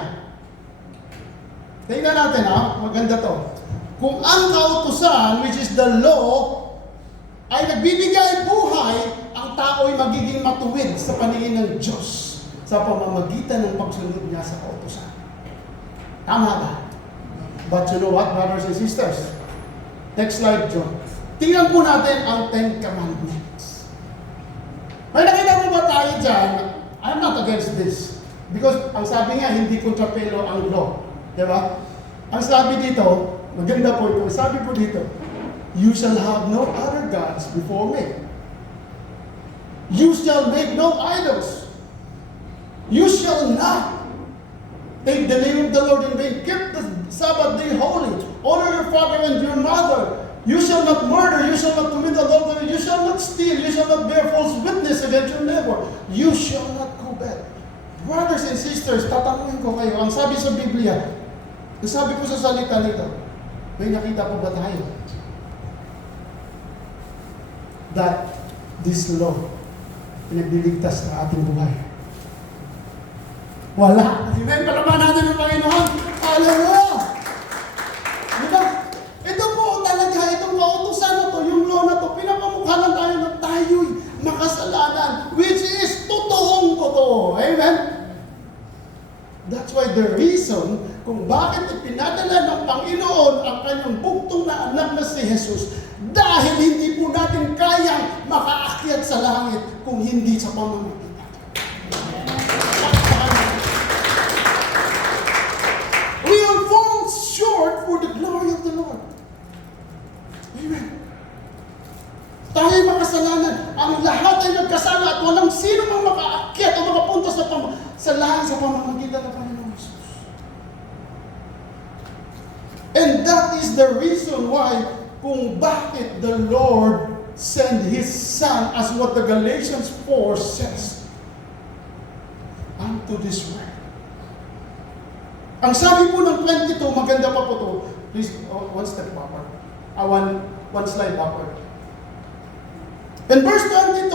tingnan natin maganda to. kung ang kautusan, which is the law, ay nagbibigay buhay, ang tao ay magiging matuwid sa paningin ng Diyos sa pamamagitan ng pagsunod niya sa kautusan. Tama ba? But you know what, brothers and sisters? Next slide, John. Tingnan po natin ang Ten Commandments. May nakita po ba tayo dyan? I'm not against this. Because ang sabi nga, hindi kontrapelo ang law. Diba? Ang sabi dito, maganda po ito. Sabi po dito, you shall have no other gods before me. You shall make no idols. You shall not take the name of the Lord in vain. Keep the Sabbath day holy. Honor your father and your mother. You shall not murder. You shall not commit adultery. You shall not steal. You shall not bear false witness against your neighbor. You shall not covet. Brothers and sisters, tatanungin ko kayo, ang sabi sa Biblia, ang sabi ko sa salita nito, may nakita po ba tayo? That this law, pinagliligtas sa ating buhay. Wala. Amen. Palaman natin ng Panginoon. Hallelujah! Diba? Ito po talaga, itong kautusan na to, yung law na to, pinapamukha lang tayo na tayo'y makasalanan, which is totoong-totoo. Amen? That's why the reason kung bakit ipinadala ng Panginoon ang kanyang bugtong na anak na si Jesus, dahil hindi po natin kayang makaakyat sa langit kung hindi sa pamamagitan. We are fallen short for the glory of the Lord. Amen. Tayo makasalanan. Ang lahat ay nagkasala at walang sino mang makaakyat o makapunta sa langit sa pamamagitan ng Panginoon Jesus. And that is the reason why kung bakit the Lord sent His Son as what the Galatians 4 says unto this world. Ang sabi po ng 22, maganda pa po to. Please, one step backward. One slide backward. In verse 22,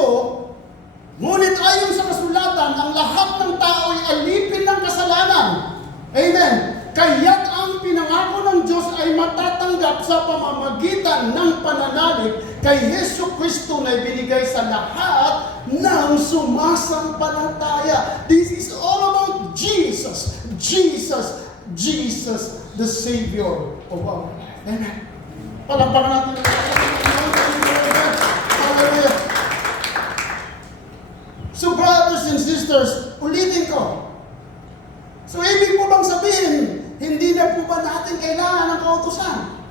ngunit ayon sa kasulatan, ang lahat ng tao ay alipin ng kasalanan. Amen. Kaya't ang pinangako ng Diyos ay matatanggap sa pamamagitan ng pananalig kay Yesu Kristo na ibinigay sa lahat ng sumasampalataya. This is all about Jesus. Jesus, Jesus, the Savior of our life. Amen. Palampakan natin. Hallelujah. So brothers and sisters, ulitin ko. So ibig po bang sabihin, hindi na po ba natin kailangan ng kautusan?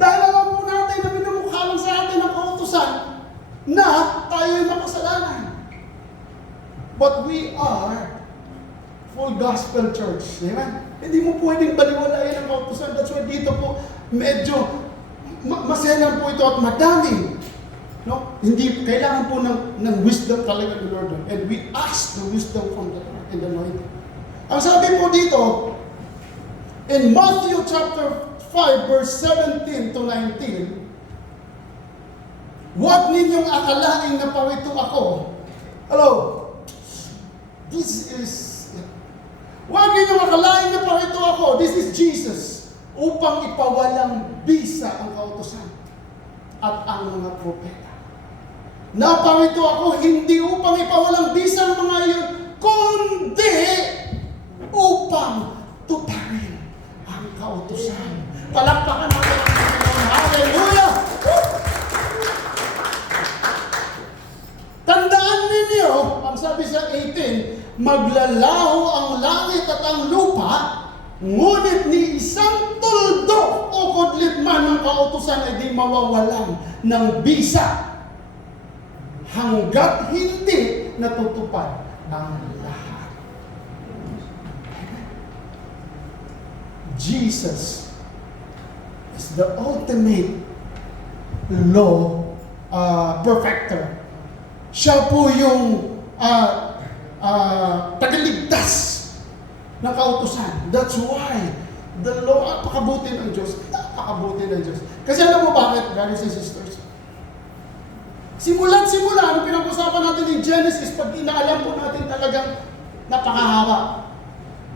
Dahil alam po natin na minumukha lang sa atin ng kautusan na tayo ay makasalanan. But we are full gospel church. Amen? Hindi mo pwedeng baliwalain ang kautusan. That's why dito po medyo maselan po ito at madami. No? Hindi, kailangan po ng wisdom talaga ng Lord. And we ask the wisdom from the Lord and the anointing. Ang sabi po dito, in Matthew chapter 5, verse 17 to 19, huwag ninyong akalaing napawito ako. Hello? This is, huwag ninyong akalaing napawito ako. This is Jesus. Upang ipawalang bisa ang kautusan at ang mga propeta. Napawito ako hindi upang ipawalang bisa ang mga iyon, kundi upang tuparin ang kautusan. Palakpakan natin ang Panginoon. Hallelujah! Tandaan ninyo, ang sabi sa 18, maglalaho ang langit at ang lupa, ngunit ni isang tuldok o kudlit man ng kautusan ay di mawawalan ng bisa hanggat hindi natutupad ang lahat. Jesus is the ultimate law perfecter. Siya po yung tagaligtas ng kautusan. That's why the law, napakabuti ng Diyos. Napakabuti ng Diyos. Kasi alam mo bakit, brothers and sisters? Simula, ang pinag-usapan natin in Genesis, pag inaalam po natin talagang napakahaba.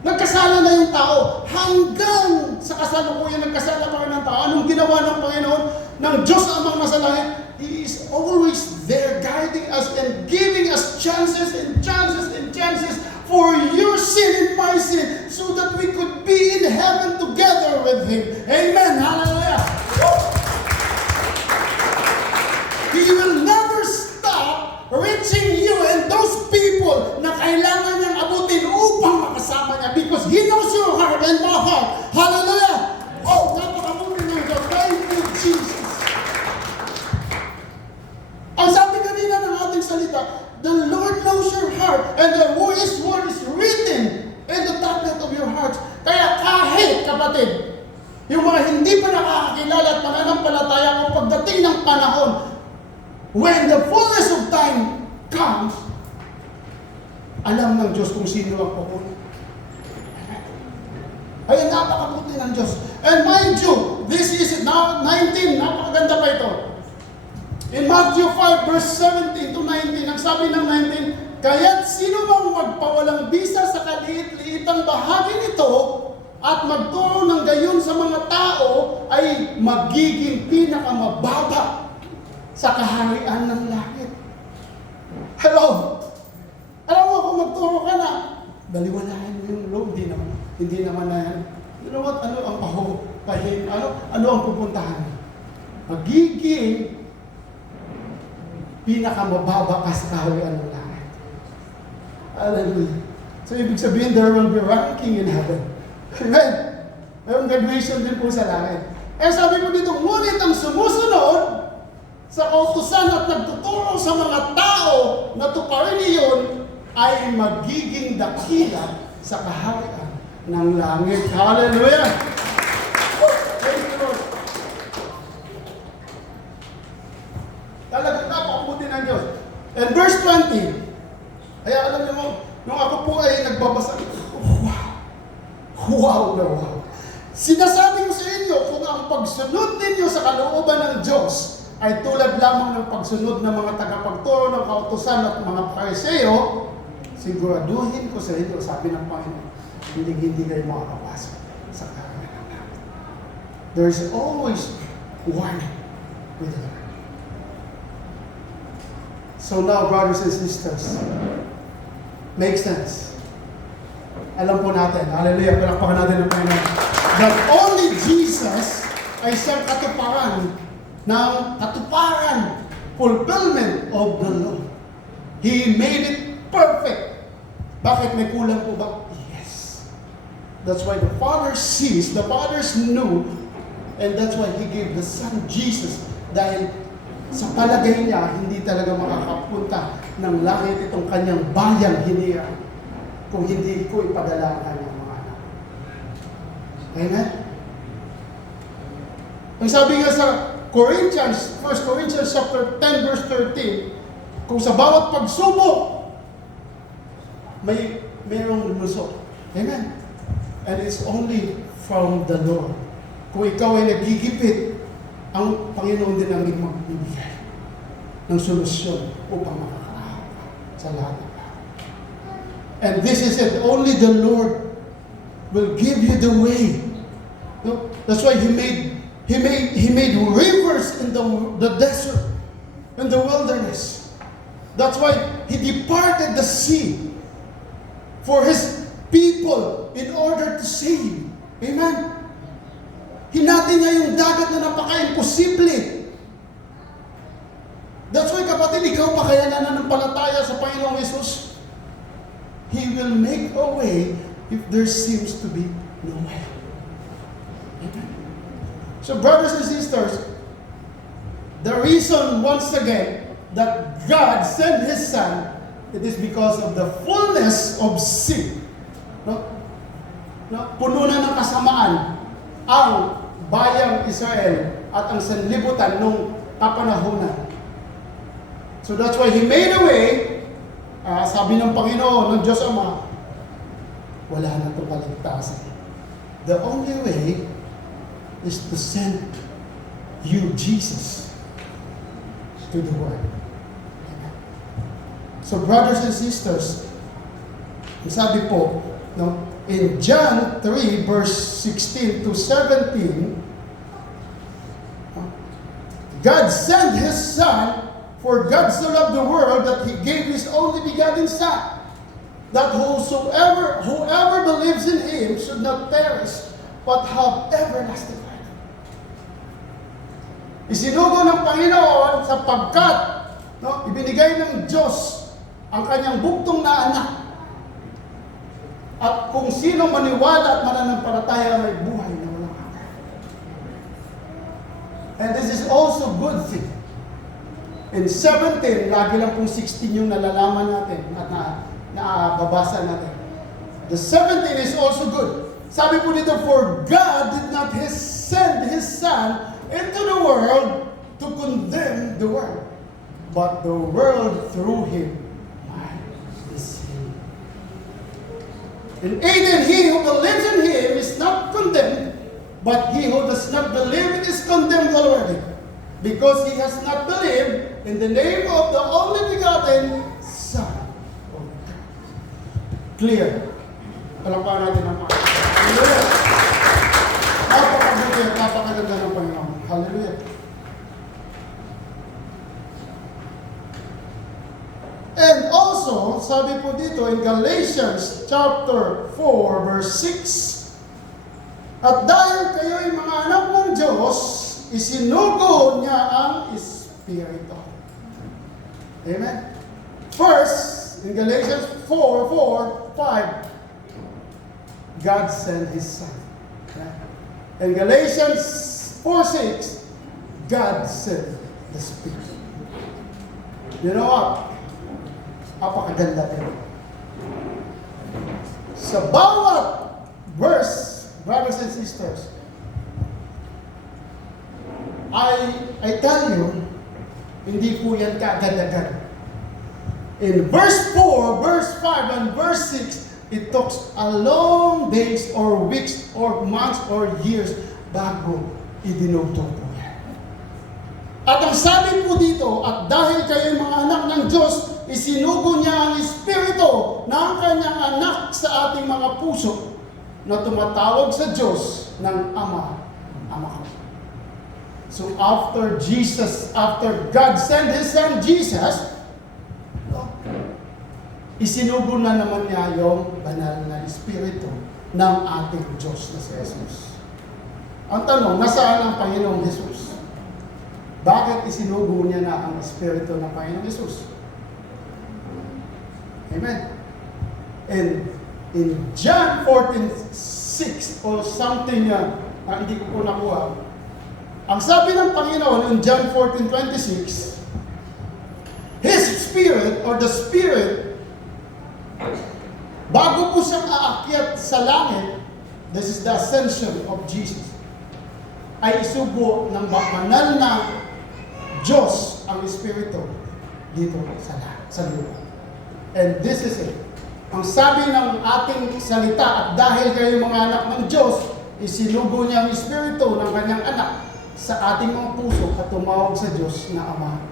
Nagkasala na yung tao. Hanggang sa kasalukuyan, nagkasala pa rin ng tao. Anong ginawa ng Panginoon? Ng Diyos amang nasa langit? He is always there guiding us and giving us chances and chances and chances for your sin and my sin so that we could be in heaven together with Him. Amen. Hallelujah. He will never stop reaching you and those people na kailangan niyang abutin upang makasama niya because He knows your heart and my heart. Hallelujah! Oh, napakabuti na ito. Thank you, Jesus. Ang sabi kanina ng ating salita, the Lord knows your heart and His word is written in the tablet of your heart. Kaya kahit, kapatid, yung mga hindi pa nakakakilala at pananampalataya kung pagdating ng panahon, when the fullness of time comes, alam ng Diyos kung sino ang pupunta. Ay, napakabuti ng Diyos. And mind you, this is now 19, napakaganda pa ito. In Matthew 5 verse 17 to 19, ang sabi ng 19, kaya't sino mang magpawalang bisa sa kaliit-liitang bahagi nito at magturo ng gayon sa mga tao ay magiging pinakamababa sa kaharian ng langit. Hello? Alam mo, kung magturo ka na, baliwalahin mo yung loob, hindi naman na yan. You know what? Ano ang pahupahin? Ano ang pupuntahan? Magiging pinakamababa ka sa kaharian ng langit. Hallelujah. So, ibig sabihin, there will be ranking in heaven. Amen? Mayroong graduation din po sa langit. Eh, sabi mo dito, ngunit ang sumusunod sa kautusan at nagtuturo sa mga tao na tuparin iyon ay magiging dakila sa kaharian ng langit. Hallelujah! Praise the Lord. Talagang napakabuti ng Diyos. And verse 20, kaya alam niyo mo, nung ako po ay nagbabasa, wow na wow. Sinasabi ko sa inyo, kung ang pagsunod ninyo sa kalooban ng Diyos ay tulad lamang ng pagsunod ng mga tagapagturo ng kautusan at mga Pariseo, siguraduhin ko sa inyo, sabi ng Panginoon, hindi kayo makakapasok sa kaharian ng langit. There is always warning with the Lord. So now, brothers and sisters, make sense. Alam po natin, hallelujah, palakpakan natin ang Panginoon, that only Jesus ay siyang katuparan, fulfillment of the law. He made it perfect. Bakit may kulang po ba? Yes. That's why the Father sees, the Father knew, and that's why He gave the Son Jesus. Dahil sa palagay niya, hindi talaga makakapunta ng langit itong kanyang bayang hinira kung hindi ko ipadala ang kanyang mga anak. Amen? Ang sabi nga sa Corinthians, 1 Corinthians chapter 10 verse 13, kung sa bawat pagsubok, mayroong lusot. Amen? And it's only from the Lord. Kung ikaw ay nagigipit, ang Panginoon din ang magbibigay ng solusyon upang makakaahon ka sa lahat ng tao. And this is it. Only the Lord will give you the way. No? That's why He made rivers in the desert, in the wilderness. That's why He departed the sea for His people in order to save. Amen? Hinati niya yung dagat na napaka-imposible. That's why, kapatid, ikaw pa kaya nananampalataya sa Panginoong Jesus? He will make a way if there seems to be no way. Amen? So, brothers and sisters, the reason, once again, that God sent His Son, it is because of the fullness of sin. No? Puno na ng kasamaan ang bayang Israel at ang sanlibutan nung kapanahunan. So that's why He made a way. Sabi ng Panginoon, ng Diyos Ama, wala na itong kaligtasan. The only way is to send you, Jesus, to the world. So brothers and sisters, sabi po, no, in John 3, verse 16 to 17, God sent His Son, for God so loved the world that He gave His only begotten Son, that whoever believes in Him should not perish, but have everlasting life. Isinugo ng Panginoon sapagkat ibinigay ng Diyos ang kanyang buktong na anak. At kung sino maniwala at mananampalataya may buhay na walang hanggan. And this is also good thing. In 17, lagi lang pong 16 yung nalalaman natin at nababasa natin. The 17 is also good. Sabi po dito, for God did not send His Son into the world to condemn the world, but the world through Him might be saved. In 18, he who believes in Him is not condemned, but he who does not believe is condemned already, because he has not believed in the name of the only begotten Son of God. Clear. Palakpakan natin ang Panginoon. Hallelujah. Napakabuti at napakaganda ng Panginoon. Hallelujah. And also, sabi po dito in Galatians chapter 4, verse 6, at dahil kayo'y mga anak ng Diyos, isinugo niya ang Espiritu. Amen? First, in Galatians 4:5, God sent His Son. In Galatians 4:6, God sent the Spirit. You know what? Apakaganda din. Sa bawat verse, brothers and sisters, I tell you, hindi po yan kaagad-agad. In verse 4, verse 5, and verse 6, it talks a long days or weeks or months or years bago idinuto po yan. At ang sabi po dito, at dahil kayo mga anak ng Diyos, isinugo niya ang Espiritu ng kanyang anak sa ating mga puso na tumatawag sa Diyos ng Ama. So after God sent His Son Jesus, isinugo na naman niya yung banal na Espiritu ng ating Diyos na si Jesus. Ang tanong, nasaan ang Panginoong Jesus? Bakit isinugo niya na ang Espiritu ng Panginoong Jesus? Amen. And in John 14:6 or something hindi ko po nakuha, ang sabi ng Panginoon in John 14:26, His Spirit or the Spirit, bago po siyang aakyat sa langit, this is the ascension of Jesus, ay isugo ng banal na Diyos ang Espiritu dito sa lupa. And this is it. Ang sabi ng ating salita, at dahil kayo mga anak ng Diyos, isinugo niya ang Espiritu ng kanyang anak sa ating mga puso at tumawag sa Diyos na Ama.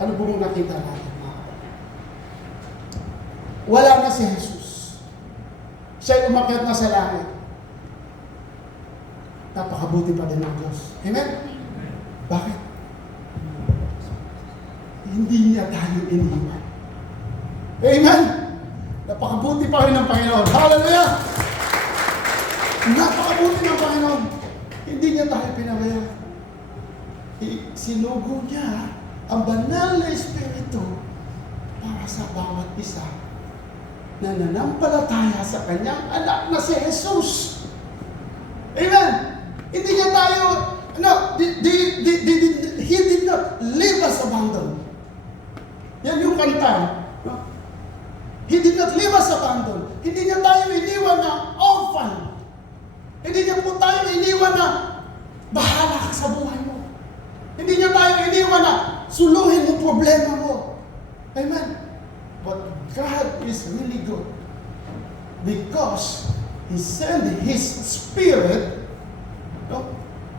Ano po mong nakita natin? Wala na si Jesus. Siya'y umakyat na sa langit. Napakabuti pa din ng Diyos. Amen? Bakit? Hindi niya tayo iniwan. Amen? Napakabuti pa rin ng Panginoon. Hallelujah! Napakabuti ng Panginoon. Hindi niya tayo pinabayaan. Sinugo niya ang banal na Espiritu para sa bawat isa na nanampalataya sa kanyang anak na si Jesus. Amen? Hindi niya tayo, He did not leave us abandoned. Yan yung kanta. No? He did not leave us abandoned. Hindi niya tayo iniwan na orphan. Hindi niya po tayo iniwan na bahala ka sa buhay mo. Hindi niya tayo iniwan na suluhin mo problema mo. Amen? But God is really good because He sent His Spirit,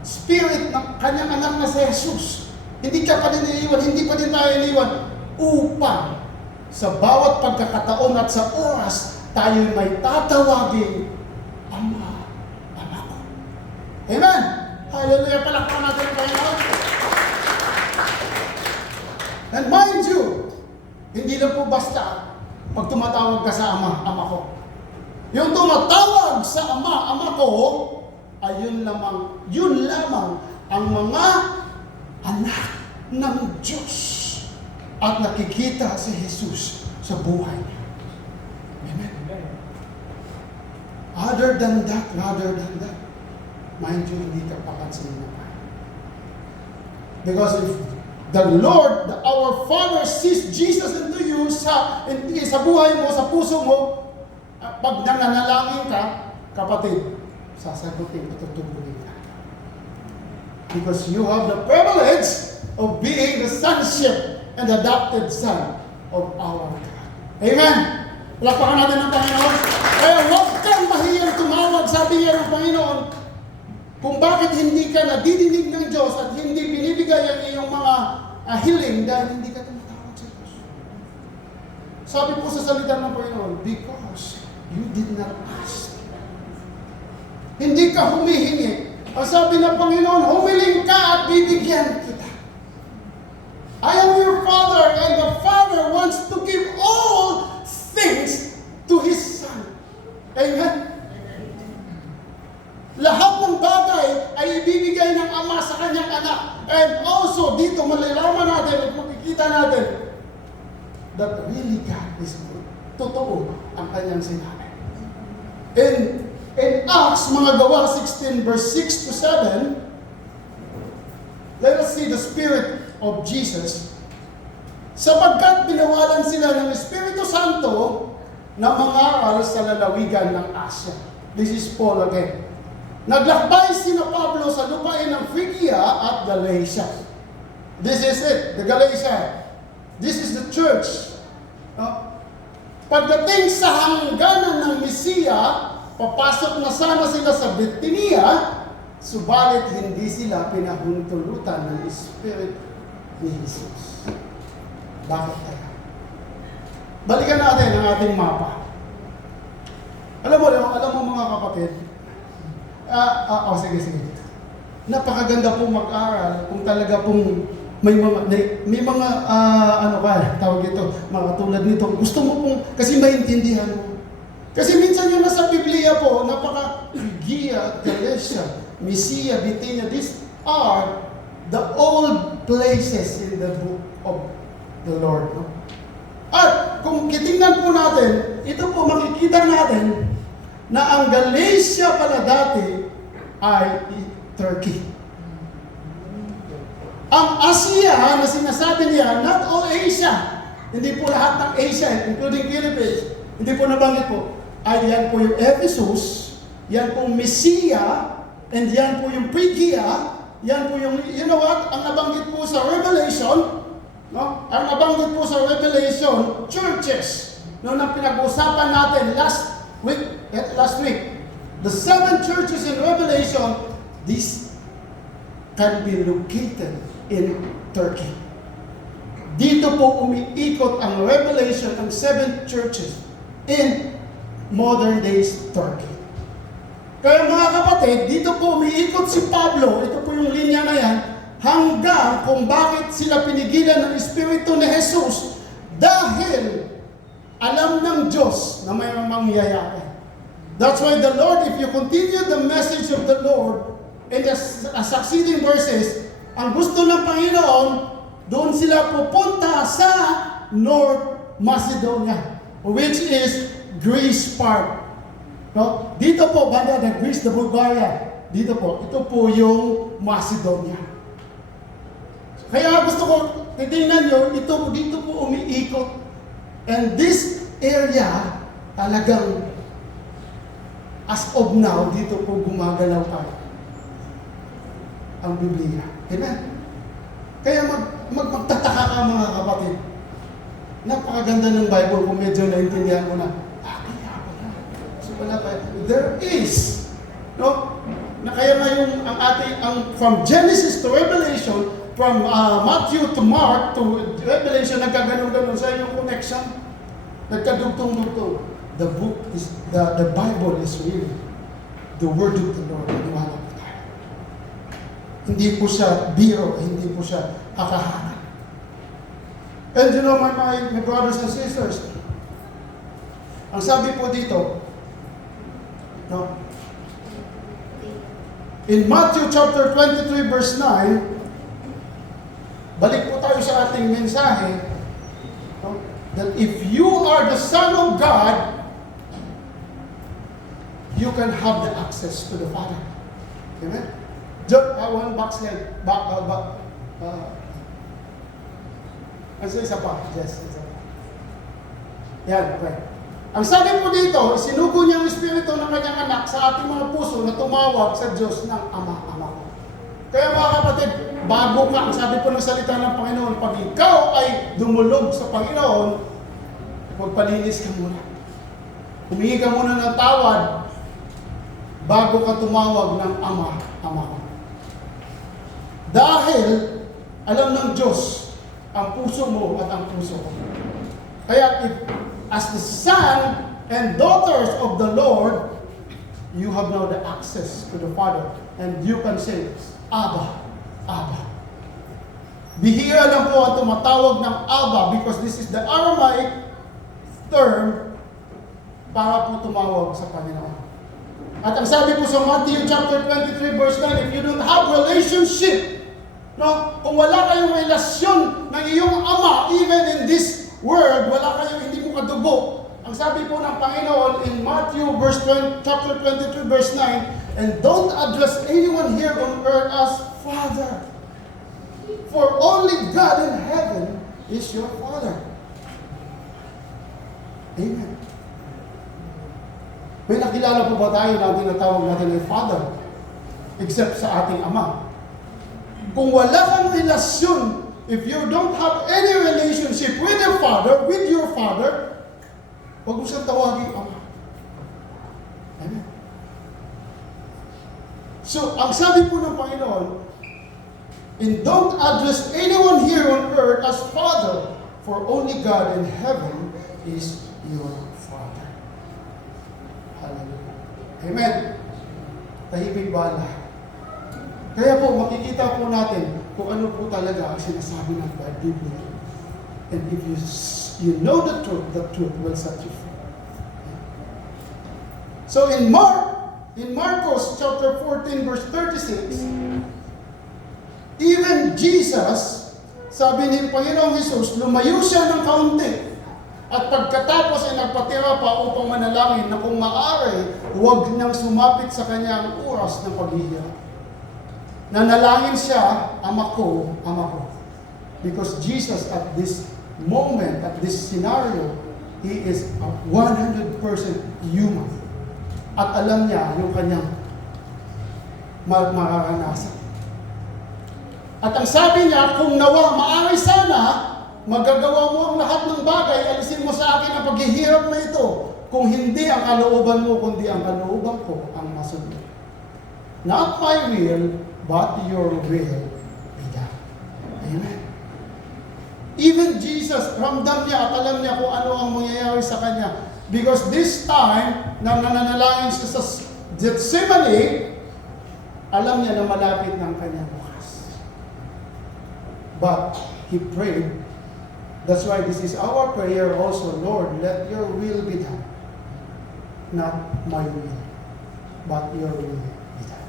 Spirit ng kanyang anak na si Jesus. Hindi ka pa din iniwan, hindi pa din tayo iniwan upang sa bawat pagkakataon at sa oras, tayo may tatawagin, Ama, Ama ko. Amen! Hallelujah! Palakpakan natin ang Panginoon. And mind you, hindi lang po basta pag tumatawag ka sa Ama, Ama ko. Yung tumatawag sa Ama, Ama ko, ay yun lamang ang mga anak ng Diyos at nakikita si Jesus sa buhay niya. Amen. Other than that, mind you, hindi ka pakansin na pa. Because if the Lord, our Father sees Jesus into you sa buhay mo, sa puso mo, pag nananalangin ka, kapatid, sasagutin at tutulungin ka. Because you have the privilege of being the sonship and adopted son of our God. Amen! Palakpakan natin ng Panginoon. Kaya huwag kang mahiyang tumawag, sabi niya ng Panginoon, kung bakit hindi ka nadidinig ng Diyos at hindi binibigay ang iyong mga hiling dahil hindi ka tumatawag sa Diyos. Sabi po sa salita ng Panginoon, because you did not ask. Hindi ka humihingi. Ang sabi ng Panginoon, humiling ka at bibigyan kita. I am your Father, and the Father wants to give all things to His Son. Amen? Lahat ng bagay ay ibibigay ng Ama sa kanyang anak. And also, dito malalaman natin at makikita natin that really God is good. Totoo ang kanyang sinabi. In Acts, mga gawa 16, verse 6 to 7, let us see the Spirit of Jesus. Sapagkat binawalan sila ng Espiritu Santo na mangaral sa lalawigan ng Asya. This is Paul again. Naglakbay sina Pablo sa lupain ng Phrygia at Galatia. This is it, the Galatia. This is the church. Pagdating sa hangganan ng Misiya, papasok na sana sila sa Bithynia, subalit hindi sila pinahuntulutan ng Espiritu ni Jesus. Bakit kaya? Balikan natin ang ating mapa. Alam mo mga kapatid, sige. Napakaganda pong mag-aral kung talaga pong may mga tawag ito, mga tulad nito. Gusto mo pong, kasi maintindihan mo. Kasi minsan yung nasa Biblia po, Phrygia, Galatia, Misiya, Bithynia, these are the old places in the book of the Lord. No? At kung titingnan po natin, ito po makikita natin na ang Galatia pala dati ay Turkey. Ang Asia na sinasabi niya, not all Asia, hindi po lahat ng Asia, including Philippines, hindi po nabanggit po, ay yan po yung Ephesus, yan po Misiya, and yan po yung Phrygia, yan po yung, you know what, ang nabanggit po sa Revelation, no? Ang nabanggit po sa Revelation, churches, no, na pinag-usapan natin last week, the 7 churches in Revelation, these can be located in Turkey. Dito po umiikot ang Revelation ng 7 churches in modern days Turkey. Kaya mga kapatid, dito po umiikot si Pablo, ito po yung linya na yan, hanggang kung bakit sila pinigilan ng Espiritu ni Jesus dahil alam ng Diyos na may mangyayari. That's why the Lord, if you continue the message of the Lord in the succeeding verses, ang gusto ng Panginoon, doon sila pupunta sa North Macedonia, which is Greece part. No? Dito po, banda ng Greece, the Bulgaria. Dito po, ito po yung Macedonia. Kaya gusto ko, titingnan nyo, dito po umiikot. And this area, talagang, as of now, dito po gumagalaw pa ang Biblia. Amen? Kaya magtataka ka mga kapatid. Napakaganda ng Bible kung medyo naintindihan mo na. Kaya pala. So pala pa, there is, no? Na kaya nga yung from Genesis to Revelation, from Matthew to Mark to Revelation, nagkaganon-ganon sa yung connection. Nagkadugtong-dugtong. The Bible is really the Word of the Lord. Maniwala po tayo. Hindi po siya biro, hindi po siya kakahanan. And you know, my brothers and sisters, ang sabi po dito, no? In Matthew chapter 23 verse 9, balik po tayo sa ating mensahe, no? That if you are the Son of God, you can have the access to the Father. Amen? One backslide. Isa pa. Yes, isa pa. Yan, okay. Ang sabi po dito, sinugo niya ang Espiritu ng kanyang anak sa ating mga puso na tumawag sa Diyos ng Ama-Ama ko. Kaya mga kapatid, bago ka, ang sabi po ng salita ng Panginoon, pag ikaw ay dumulog sa Panginoon, magpalinis ka muna. Humingi ka muna ng tawad bago ka tumawag ng Ama ko. Dahil alam ng Diyos ang puso mo at ang puso ko. Kaya as the son and daughters of the Lord, you have now the access to the Father. And you can say, Abba, Abba. Bihira lang po ang tumatawag ng Abba because this is the Aramaic term para po tumawag sa Panginoon. At ang sabi po sa Matthew chapter 23 verse 9, if you don't have relationship, no, kung wala kayong relasyon ng iyong ama, even in this world, wala kayong, hindi mo kadugo. Ang sabi po ng Panginoon in Matthew chapter 23 verse 9, and don't address anyone here on earth as Father, for only God in heaven is your Father. Amen. May nakilala po ba tayo na tinatawag natin ay Father, except sa ating Ama? Kung wala kang relasyon, if you don't have any relationship with your Father, huwag mo siyang tawagin Ama. Amen. So, ang sabi po ng Panginoon, and don't address anyone here on earth as Father, for only God in heaven is your Father. Hallelujah. Amen. Tahimik ba lahat? Kaya po, makikita po natin kung ano po talaga ang sinasabi ng Biblia. And if you know the truth will set you free. So in Marcos chapter 14 verse 36, even Jesus, sabi ni Panginoong Jesus, lumayo siya ng kaunti. At pagkatapos ay nagpatira pa upang manalangin na kung maaari, huwag niyang sumapit sa kanyang oras ng paghihirap. Nanalangin siya, Ama ko. Because Jesus at this moment, at this scenario, He is 100% human. At alam niya yung kanyang mararanasan. At ang sabi niya, kung nawa, maaari sana, magagawa mo ang lahat ng bagay, alisin mo sa akin ang paghihirap na ito. Kung hindi ang kalooban mo, kundi ang kalooban ko ang masunod. Not my will, but your will be done. Amen. Even Jesus, ramdam niya at alam niya kung ano ang mangyayari sa kanya. Because this time, nang nananalangin siya sa Gethsemane, alam niya na malapit ng kanyang bukas. But he prayed. That's why this is our prayer also, Lord, let your will be done. Not my will, but your will be done.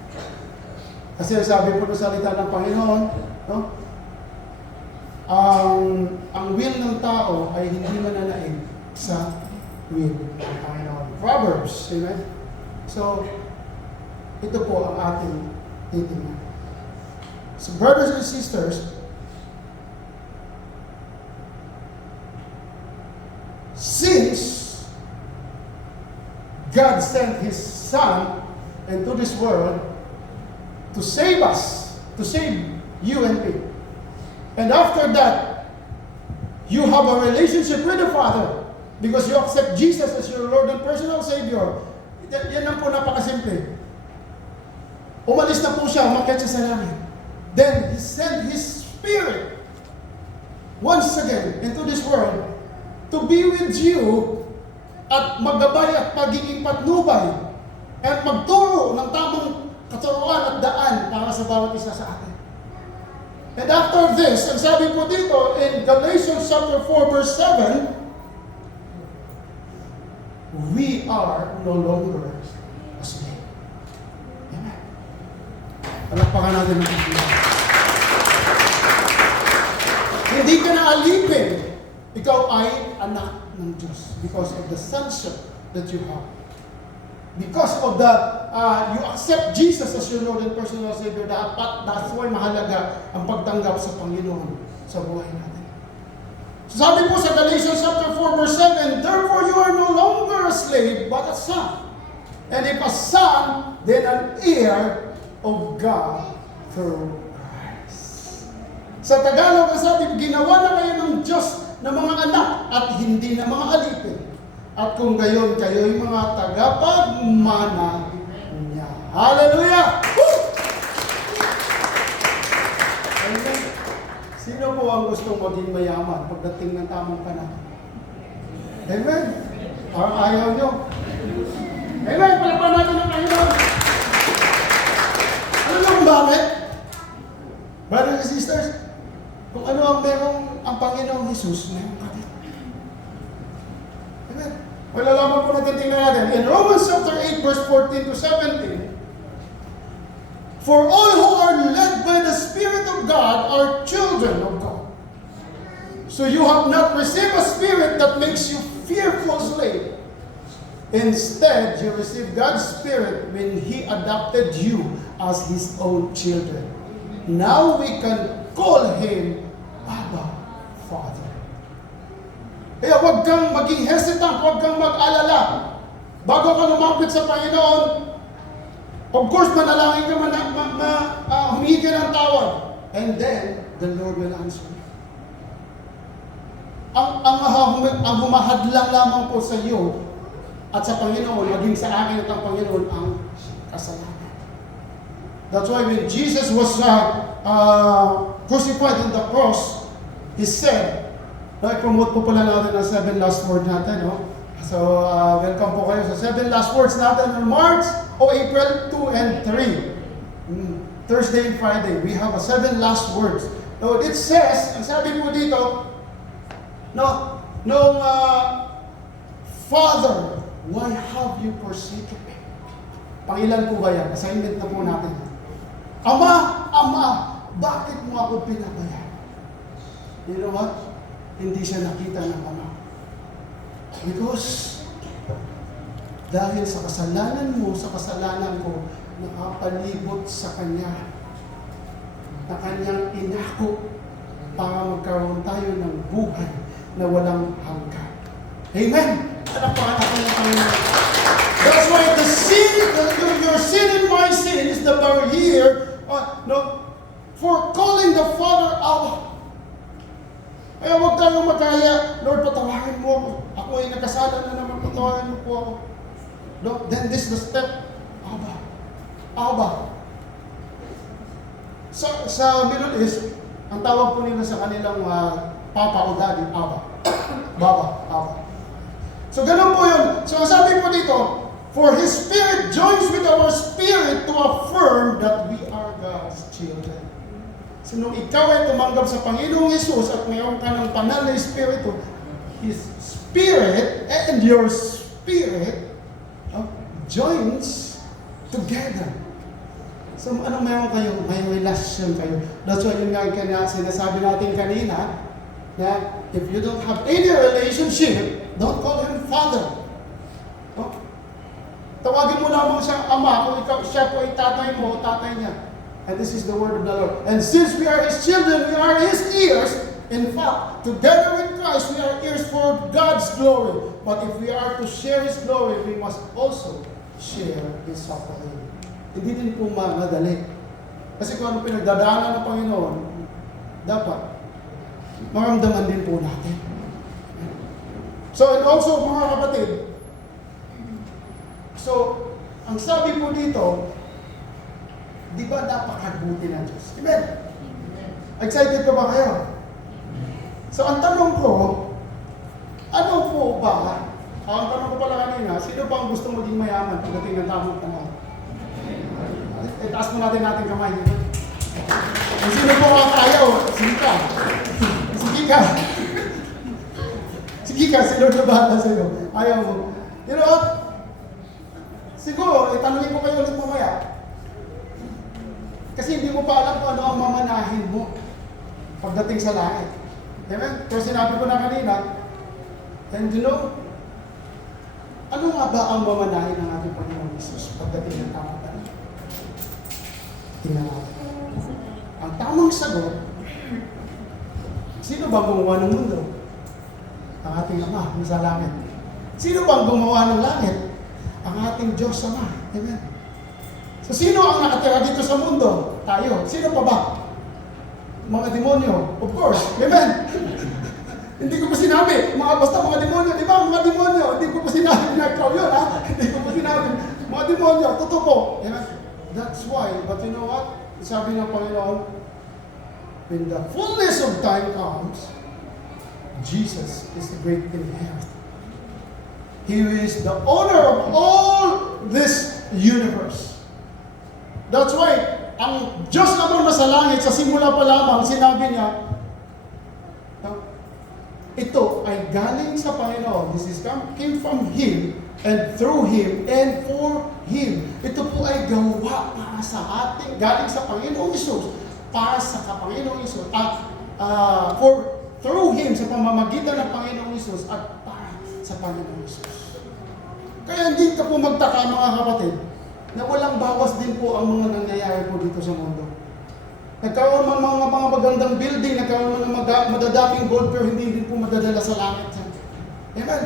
Kasi sabi po ng salita ng Panginoon, no? Ang will ng tao ay hindi mananaig sa will ng Panginoon. Proverbs, amen? So, ito po ang ating titingnan. So, brothers and sisters, since God sent His Son into this world to save us, to save you and me. And after that, you have a relationship with the Father because you accept Jesus as your Lord and personal Savior. Yan lang po, napakasimple. Umalis na po siya, umakyat siya sa langit. Then, He sent His Spirit once again into this world to be with you at maggabay at pagiging patnubay at magturo ng tamang katuruan at daan para sa bawat isa sa atin. And after this, ang sabi po dito in Galatians chapter 4 verse 7, we are no longer a slave. Amen. Palakpakan natin ang Biblia. Hindi ka na alipin. Ikaw ay anak ng Diyos because of the sonship that you have. Because of the, you accept Jesus as your Lord and personal Savior, that's why mahalaga ang pagtanggap sa Panginoon sa buhay natin. So sabi po sa Galatians chapter 4 verse 7, therefore you are no longer a slave, but a son. And if a son, then an heir of God through Christ. Sa Tagalog, ang sabi, ginawa na kayo ng Diyos na mga anak at hindi na mga alipin. At kung gayon, kayo'y mga tagapagmana niya. Hallelujah! Woo! Amen. Sino po ang gustong maging mayaman pagdating ng tamang panahon? Amen. Parang ayaw nyo. Amen. Palapan natin ang Panginoon. Ano lang bakit? Brothers and sisters, kung ano ang merong ang Panginoong Jesus, meron ka din. Amen. Malalaman po natin, tingnan natin. In Romans chapter 8, verse 14 to 17, for all who are led by the Spirit of God are children of God. So you have not received a spirit that makes you fearful slave. Instead, you received God's Spirit when He adopted you as His own children. Now we can call Him Abba, Father. Kaya huwag kang maging hesitant, huwag kang mag-alala. Bago ka lumapit sa Panginoon, of course, manalangin ka, humingi ka ng tawad. And then, the Lord will answer you. Ang humahadlang lamang po sa iyo at sa Panginoon, maging sa akin at ang Panginoon, ang kasalanan. That's why when Jesus was crucified on the cross, He said, promote po pala natin ang 7 last words natin, no? So, welcome po kayo sa 7 last words natin on March o April 2 and 3. Thursday and Friday, we have a 7 last words. So, it says, ang sabi po dito, Father, why have you forsaken me? Pangilan po ba yan? Assignment na po natin. Ama, bakit mo ako pinabayaan? You know what? Hindi siya nakita ng ama. Because dahil sa kasalanan mo, sa kasalanan ko, nakapalibot sa Kanya na Kanyang inako para magkaroon tayo ng buhay na walang hanggan. Amen! Palakpakan natin ang Panginoon. That's why the sin, your sin and my sin is the barrier for calling the Father Abba. Kaya huwag tayong magkaya, Lord, patawarin mo ako. Ako ay nagkasala na naman, patawarin mo po ako. No? Then this is the step, Abba. Sa Middle East, ang tawag po nila sa kanilang papa o daddy, Abba. Abba. So ganun po yun. So ang sabi po dito, for His Spirit joins with our spirit to affirm that we are God's children. So nung ikaw ay tumanggap sa Panginoong Yesus at mayroon ka ng banal na Espiritu, His Spirit and your spirit joins together. So anong meron kayo? May relasyon kayo. That's why yun nga sinasabi natin kanina, na if you don't have any relationship, don't call Him Father. Tawagin mo lamang siyang Ama kung siya po ay tatay mo o tatay niya. And this is the word of the Lord. And since we are His children, we are His heirs. In fact, together with Christ, we are heirs for God's glory. But if we are to share His glory, we must also share His suffering. Hindi din po madali. Kasi kung ano pinagdadaanan ng Panginoon, dapat maramdaman din po natin. So, and also, mga kapatid, so, ang sabi po dito, di ba napakabuti ng Diyos? Amen? Excited ka ba kayo? So, ang tanong ko, Ano po ba, ang tanong ko pala kanina, sino ba ang gustong maging mayaman pagdating ng tamang panahon? Itaas mo natin kamay. Kung sino po ang ayaw, sige ka. Sige ka. Sige ka, si Lord na bahala sa'yo. Ayaw mo. You know what? Siguro, itanungin ko kayo ulit mamaya. Kasi hindi mo pa alam kung ano ang mamanahin mo pagdating sa langit. Amen? Pero sinabi ko na kanina, and you know, ano nga ba ang mamanahin ng ating Panginoon Jesus pagdating ng tamang panahon? Tingnan natin. Ang tamang sagot, sino ba gumawa ng mundo? Ang ating Ama, sa langit. Sino bang gumawa ng langit? Ang ating Diyos Ama. Amen. So, sino ang nakatira dito sa mundo? Tayo. Sino pa ba? Mga demonyo. Of course. Amen. Hindi ko pa sinabi. Basta mga demonyo. Di ba? Mga demonyo. Hindi ko pa sinabi na ikaw yun, ha? Hindi ko pa sinabi. Mga demonyo. Totoo po. Amen. That's why. But you know what? Sabi ng Panginoon, when the fullness of time comes, Jesus is the great inheritor. He is the owner of all this universe. That's why, ang Diyos naman na sa langit, sa simula pa lamang, sinabi niya, ito ay galing sa Panginoon. Came from Him, and through Him, and for Him. Ito po ay gawa para sa ating, galing sa Panginoong Isus, para sa Panginoong Isus, at through Him, sa pamamagitan ng Panginoong Isus, at para sa Panginoong Isus. Kaya hindi ka po magtaka, mga kapatid, na walang bawas din po ang mga nangyayari po dito sa mundo. Nagkaroon ng mga magandang building, nagkaroon ng madadaming gold, pero hindi din po madadala sa langit. Amen?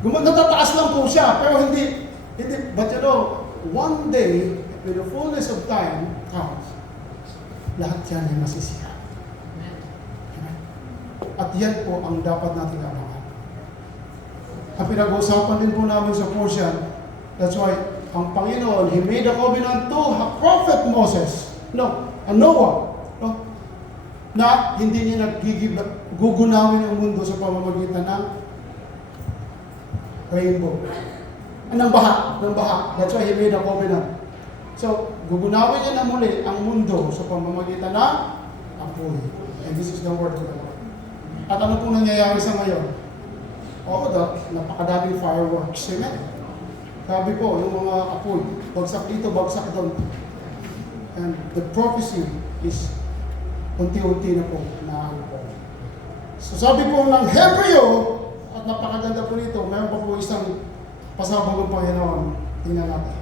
Natataas lang po siya, pero hindi. But you know, one day, when the fullness of time comes, lahat yan ay masisira. Amen? At yan po ang dapat natin abangan. Ang pinag-uusapan din po namin sa portion, that's why, ang Panginoon, He made a covenant to Prophet Moses. Noah. No? Na hindi niya gugunawin ang mundo sa pamamagitan ng rainbow. Ng baha. That's why He made a covenant. So, gugunawin niya na muli ang mundo sa pamamagitan ng apoy. And this is the word of the Lord. At ano pong nangyayari sa ngayon? Napakadaming fireworks. Amen? Sabi po, yung mga apoy, bagsak dito, bagsak doon. And the prophecy is unti-unti na po So sabi po ng Hebreo, at napakaganda po nito, mayroon pa po isang pasabog ng Panginoon. Tingnan natin.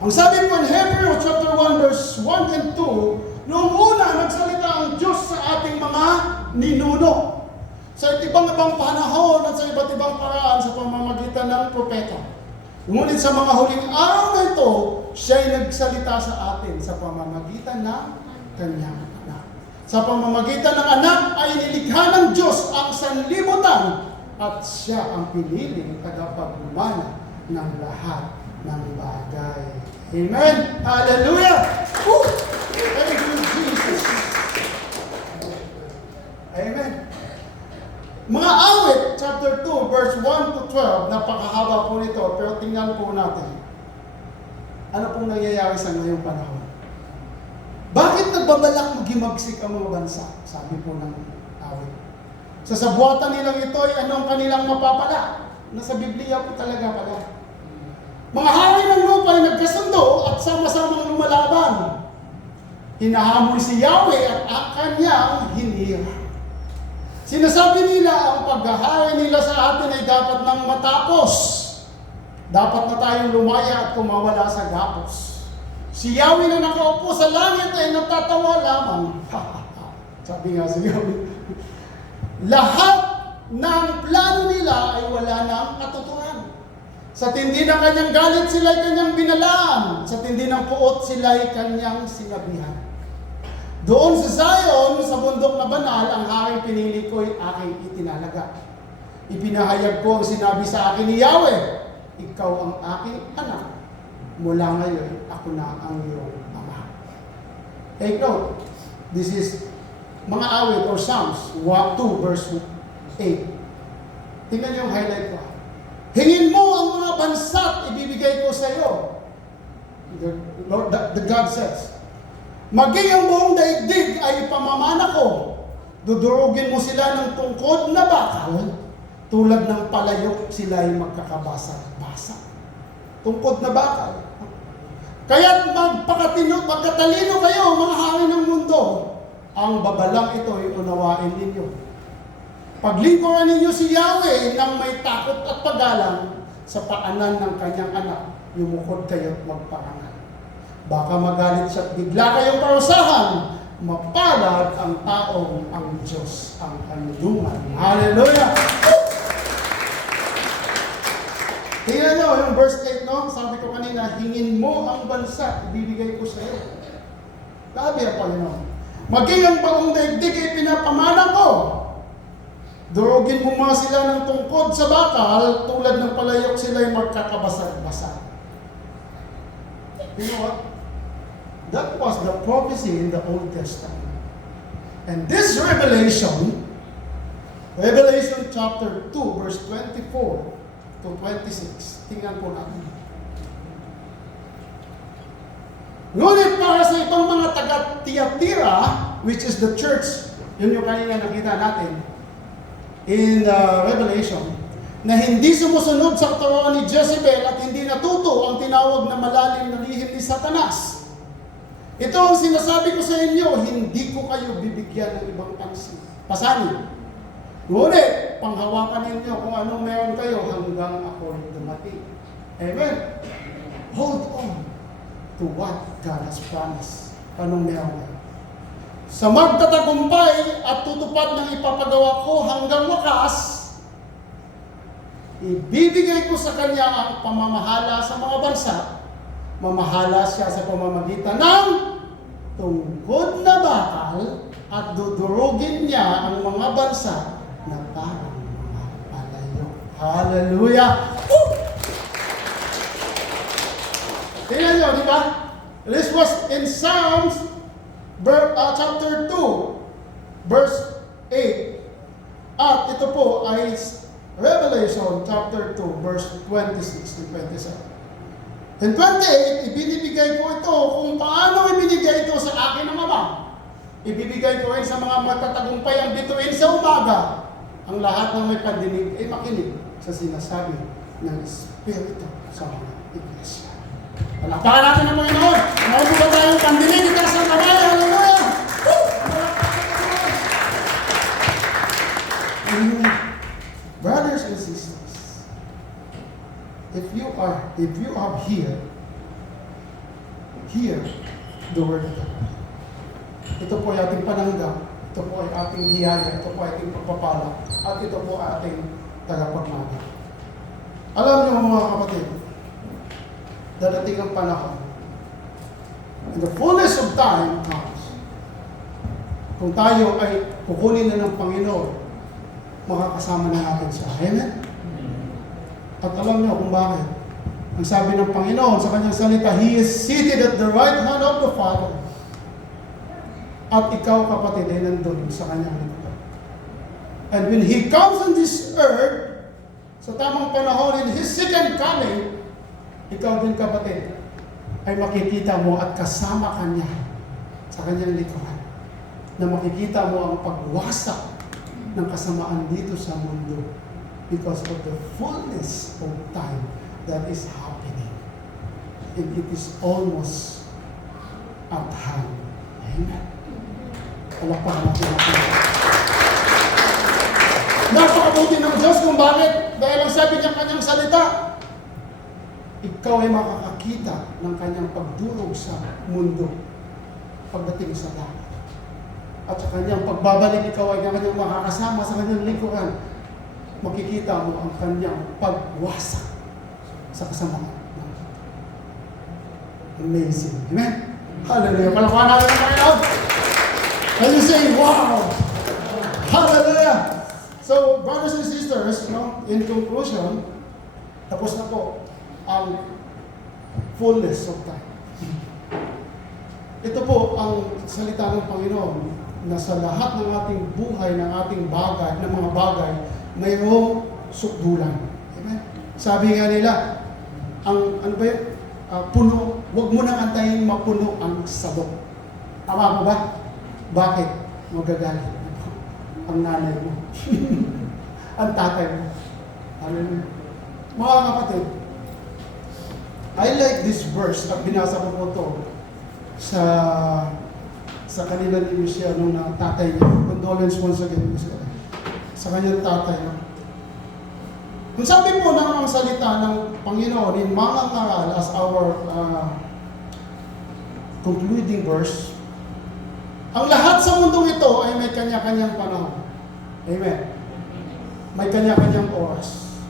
Ang sabi po in Hebreo chapter 1 verse 1 and 2, noong una nagsalita ang Diyos sa ating mga ninuno. Sa ibang-ibang panahon at sa iba't ibang paraan sa pamamagitan ng propeta. Ngunit sa mga huling araw na ito, siya'y nagsalita sa atin sa pamamagitan ng kanyang anak. Sa pamamagitan ng anak ay nilikha ng Diyos ang sanlibutan at siya ang piniling tagapagmana ng lahat ng bagay. Amen! Hallelujah! Woo! Thank you, Jesus! Amen! Mga awit, chapter 2, verse 1 to 12, napakahaba po nito, pero tingnan po natin. Ano pong nangyayari sa ngayong panahon? Bakit nagbabalak magimagsik ang mga bansa? Sabi po ng awit. Sa sabuatan nilang ito ay anong kanilang mapapala? Nasa Biblia po talaga pala. Mga hari ng lupa ay nagkasundo at sama-samang lumalaban. Hinahamon si Yahweh at kanyang hinirang. Sinasabi nila ang paghahari nila sa atin ay dapat nang matapos. Dapat na tayong lumaya at kumawala sa gapos. Si Yahweh na nakaupo sa langit ay natatawa lamang. Sabi nga si Yahweh. Lahat ng plano nila ay wala ng katotohanan. Sa tindi ng kanyang galit sila'y kanyang binalaan. Sa tindi ng puot sila'y kanyang sinabihan. Doon sa Zion, sa bundok na banal, ang haring pinili ko'y aking itinalaga. Ipinahayag ko ang sinabi sa akin ni Yahweh, ikaw ang aking anak. Mula ngayon, ako na ang iyong ama. Take note, this is mga awit or Psalms 2 verse 8. Tingnan niyo yung highlight ko. Hingin mo ang mga bansa at ibibigay ko sa iyo. The God says. Maging ang buong daigdig ay pamamana ko. Dudurugin mo sila ng tungkod na bakal, tulad ng palayok sila ay magkakabasa-basa. Tungkod na bakal. Kaya't magkatalino kayo, mga hari ng mundo. Ang babalang ito ay unawain ninyo. Paglingkuran ninyo si Yahweh ng may takot at paggalang sa paanan ng kanyang anak, lumukod kayo at magparangal. Baka magalit siya at bigla kayong parusahan. Mapalad ang taong ang Diyos ang kanlungan. Hallelujah! Tingnan nyo, yung verse 8, no? Sabi ko kanina, hingin mo ang bansa, ibibigay ko sa iyo. Sabi ang Panginoon. Maging ang buong daigdig ay pinapamana ko. Durugin mo mga sila ng tungkod sa bakal, tulad ng palayok sila ay magkakabasag-basag. You know what? That was the prophecy in the Old Testament. And this Revelation chapter 2, verse 24 to 26. Tingnan po natin. Ngunit para sa ibang mga taga-Tiatira, which is the church, yun yung kanina nakita natin, in Revelation, na hindi sumusunod sa turuan ni Jezebel at hindi natuto ang tinawag na malalim na lihim ni Satanas. Ito ang sinasabi ko sa inyo, hindi ko kayo bibigyan ng ibang pasanin. Ngunit, panghawakan ninyo kung anong meron kayo hanggang ako dumating. Amen? Hold on to what God has promised. Anong meron kayo? Sa magtatagumpay at tutupad ng ipapagawa ko hanggang wakas, ibibigay ko sa kanya ang pamamahala sa mga bansa. Mamahala siya sa pamamagitan ng tungkod na bakal at dudurugin niya ang mga bansa na parang mga palayok. Hallelujah! Woo! Tingnan nyo, di ba? This was in Psalms chapter 2, verse 8. At ito po ay Revelation chapter 2, verse 26 to 27. In 28, ibinibigay ko ito kung paano ibinigay ito sa akin ng Ama. Ibibigay ko rin sa mga matatagumpay ang bituin sa umaga. Ang lahat ng may pandinig ay makinig sa sinasabi ng Espiritu sa mga iglesia. Palakpakan natin ang Panginoon. Mayroon po ba tayong pandinig? Itaas ang kamay. Hallelujah! Brothers and sisters, if you are here, hear the word of God. Ito po ay ating pananggap, ito po ay ating biyaya, ito po ay ating pagpapala, at ito po ay ating tagapagmana. Alam niyo mga kapatid, dadating ang panahon, and the fullness of time comes. Kung tayo ay kukunin na ng Panginoon, makakasama na natin siya. Amen? At alam niyo kung bakit. Ang sabi ng Panginoon sa kanyang salita, He is seated at the right hand of the Father. At ikaw, kapatid, ay nandun sa kanyang likod. And when He comes on this earth, sa tamang panahon, in His second coming, ikaw din, kapatid, ay makikita mo at kasama kanya sa kanyang likuran. Na makikita mo ang pagwasak ng kasamaan dito sa mundo. Because of the fullness of time that is happening. And it is almost at hand. Amen. Palakpakan natin natin. Napakabuti ng Diyos kung bakit. Dahil ang sabi niya kanyang salita, ikaw ay makakakita ng kanyang pagdurog sa mundo pagdating sa dagat. At sa kanyang pagbabalik, ikaw ay kanyang makakasama sa kanyang likuran. Makikita mo ang kanyang pagwasak sa kasamaan. Amazing. Amen? Hallelujah. Palakpakan natin ang Panginoon. And you say, wow! Hallelujah! So, brothers and sisters, in conclusion, tapos na po ang fullness of time. Ito po ang salita ng Panginoon na sa lahat ng ating buhay, ng ating bagay, ng mga bagay, mayroong sukdulan. Amen? Sabi nga nila, ano ba yun? Puno, huwag mo nang antayin mapuno ang sabok. Tama mo ba? Bakit? Magagalit ang nanay mo. Ang tatay mo. Hallelujah. Mga kapatid, I like this verse at binasa ko po ito sa kanila ni Michelle nung tatay niya. Condolence once again, Michelle. Sa kanyang tatay niya. Kung sabi po ng ang salita ng Panginoon in mga ngaral as our concluding verse, ang lahat sa mundong ito ay may kanya-kanyang panahon. Amen. May kanya-kanyang oras.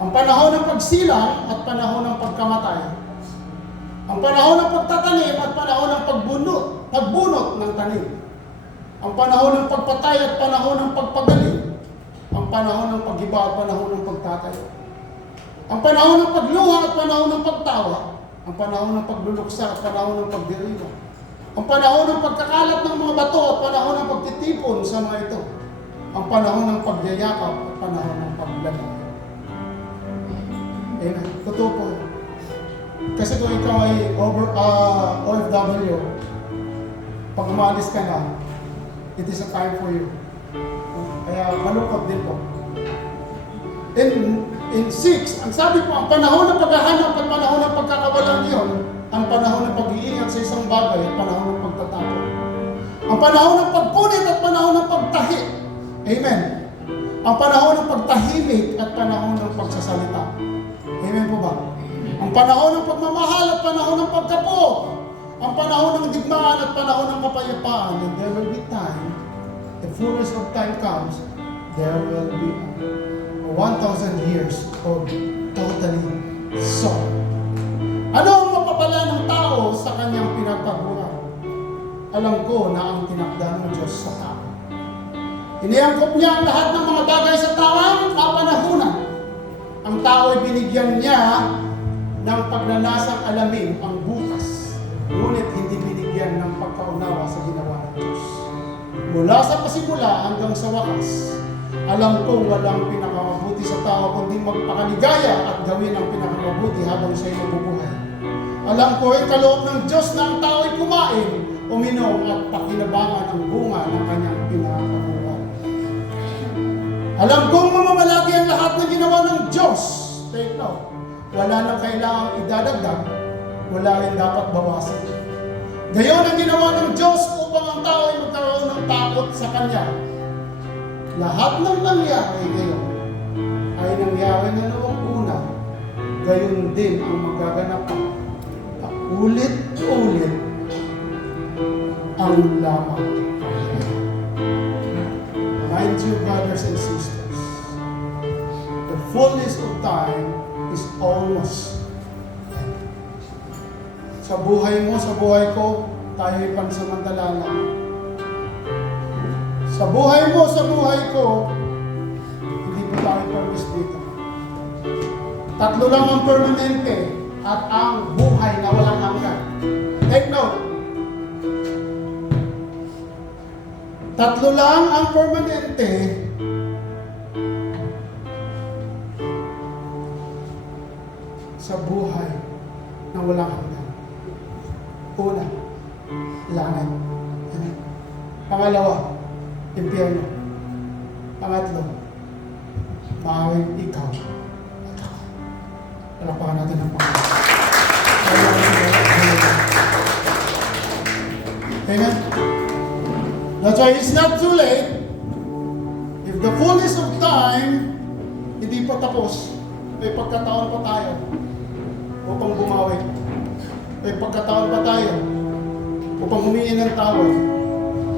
Ang panahon ng pagsilang at panahon ng pagkamatay. Ang panahon ng pagtatanim at panahon ng pagbunot ng tanim. Ang panahon ng pagpatay at panahon ng pagpagaling. Ang panahon ng paghiba at panahon ng pagtatayo. Ang panahon ng pagluha at panahon ng pagtawa. Ang panahon ng pagluluksa at panahon ng pagdiriwa. Ang panahon ng pagkakalat ng mga bato at panahon ng pagtitipon sa mga ito. Ang panahon ng pagyayakap at panahon ng paglalaki. Amen. Totoo po. Kasi kung ikaw ay OFW, pag umalis ka na, it is a time for you. Kaya malungkot din po. In 6, ang sabi po, ang panahon ng paghahanap at panahon ng pagkakawalan niyon, ang panahon ng pag-iingat sa isang bagay at panahon ng pagtatapon. Ang panahon ng pagpunit at panahon ng pagtahi. Amen. Ang panahon ng pagtahimik at panahon ng pagsasalita. Amen po ba? Ang panahon ng pagmamahal at panahon ng pagkapo. Ang panahon ng digmaan at panahon ng kapayapaan. And there will be time, the fullness of time comes, there will be 1,000 years of totally sorrow. Ano ang mapapala ng tao sa kanyang pinagpaguran? Alam ko na ang tinakda ng Diyos sa tao. Iniangkop niya ang lahat ng mga bagay sa tawang kapanahunan. Ang tao ay binigyan niya ng pagnanasang alamin ang bukas, ngunit hindi binigyan ng pagkaunawa sa ginawa ng Diyos. Mula sa pasimula hanggang sa wakas, alam ko walang pinakamabuti sa tao kundi magpakaligaya at gawin ang pinakamabuti habang siya'y mabubuhay. Alam ko ay kaloob ng Diyos na ang tao ay kumain, uminom at pakinabangan ang bunga ng kanyang pinakabuhay. Alam kong mamamalagi ang lahat na ginawa ng Diyos. Take note. Wala nang kailangang idadagdag, wala rin dapat bawasan. Gayon ang ginawa ng Diyos upang ang tao ay magkaroon ng takot sa Kanya. Lahat ng nangyari ngayon ay nangyari na noong una, gayon din ang magaganap pa. Ulit-ulit ang lamang. Mind you, brothers and sisters, the fullness of time is almost. Sa buhay mo, sa buhay ko, tayo'y pansamantala lang. Sa buhay mo, sa buhay ko, hindi po tayo permis dito. Tatlo lang ang permanente at ang buhay na walang hanggan. Take note. Tatlo lang ang permanente sa buhay na walang hanggan. Una, langit. Pangalawa, impyerno. Pangatlo, maaaring ikaw. Palapakan natin ang Panginoon. Amen? That's why it's not too late. If the fullness of time, hindi pa tapos, may pagkataon pa tayo upang bumawi. May pagkataon pa tayo upang humingi ng tawad,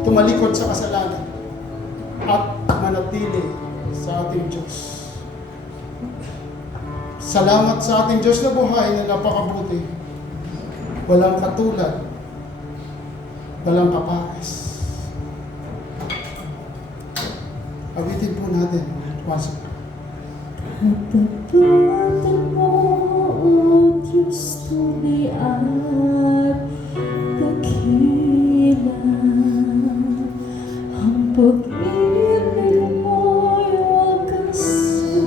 tumalikod sa kasalanan, at manatili sa ating Diyos. Salamat sa ating Diyos na buhay na napakabuti. Walang katulad, walang kapares. Awitin po natin. Once. Pagpapatan mo, O Diyos, tunay at dakila. Ang pag-ibig mo ay wakas sa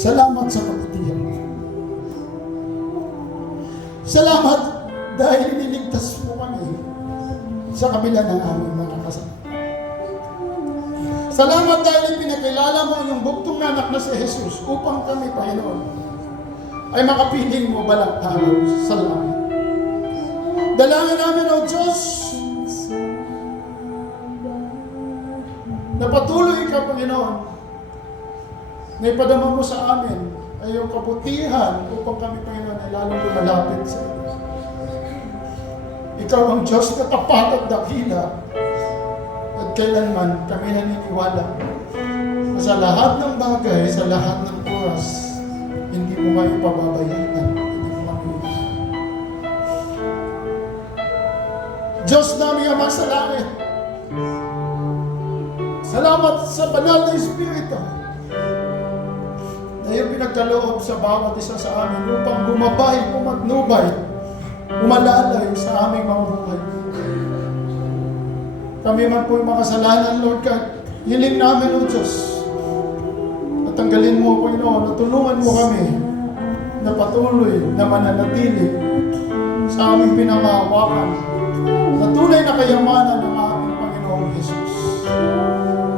Salamat sa kabutihan mo. Salamat dahil iniligtas mo kami sa kabila ng aming mga kasama. Salamat dahil pinakilala mo yung buktong anak na si Jesus upang kami, Panginoon, ay makapiling mo balang araw sa langit. Dalangin namin, O Diyos, na patuloy ka, Panginoon, na ipadama mo sa amin ay yung kabutihan upang kami, Panginoon, ay lalong lumalapit sa iyo. Ikaw ang Diyos na tapat at dakila at kailanman kami naniniwala na sa lahat ng bagay, sa lahat ng oras, hindi mo kayo pababayaan. Hindi mo kami. Diyos namin Ama sa langit, salamat sa banal na Espiritu na iyong pinagkaloob sa bawat isa sa amin upang bumabay, umagnubay, umalalay sa aming mga buhay. Kami man po'y makasalanan, Lord God, hiling namin, O Diyos, at tanggalin mo, Panginoon, at tulungan mo kami na patuloy na mananatili sa aming pinangahawakan na tunay na kayamanan ng aming Panginoong Jesus.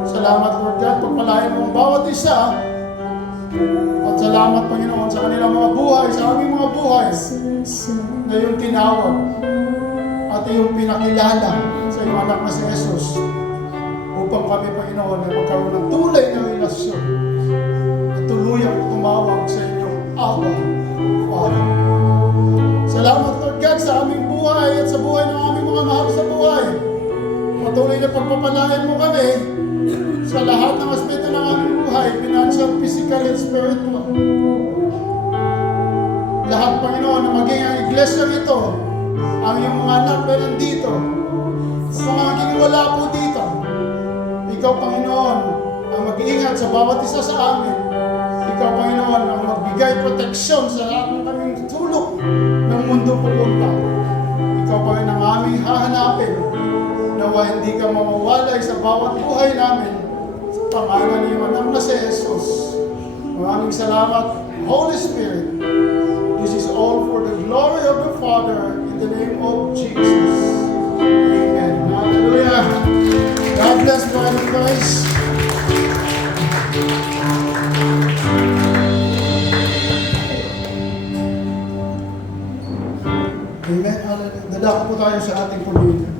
Salamat, Lord God, pagpalain mo ang bawat isa. At salamat, Panginoon, sa kanilang mga buhay, sa aming mga buhay, na iyong tinawag at iyong pinakilala sa iyong anak na si Jesus upang kami, Panginoon, ay magkaroon ng tunay na relasyon at tuluyang tumawag sa inyong awa, Father. Salamat, Lord God, sa aming buhay at sa buhay ng aming mga mahal sa buhay. Patuloy na pagpapalain mo kami sa lahat ng aspeto ng aming buhay, financial, physical, and spiritual. Lahat, Panginoon, na maging ang iglesia nito, ang iyong mga anak na nandito, sa mga maging wala po dito. Ikaw, Panginoon, ang mag-iingat sa bawat isa sa amin. Ikaw, Panginoon, ang magbigay proteksyon sa lahat ng kaming tulog ng mundo pupunta. Ikaw, Panginoon, ang aming hahanapin nawa hindi ka mawawalay sa bawat buhay namin. Pangalan niyo anak na si Jesus. Maraming salamat, Holy Spirit. This is all for the glory of the Father in the name of Jesus. Amen. Hallelujah. God bless Brother Christ. Amen. Hallelujah. Dadako po tayo sa ating pamilya.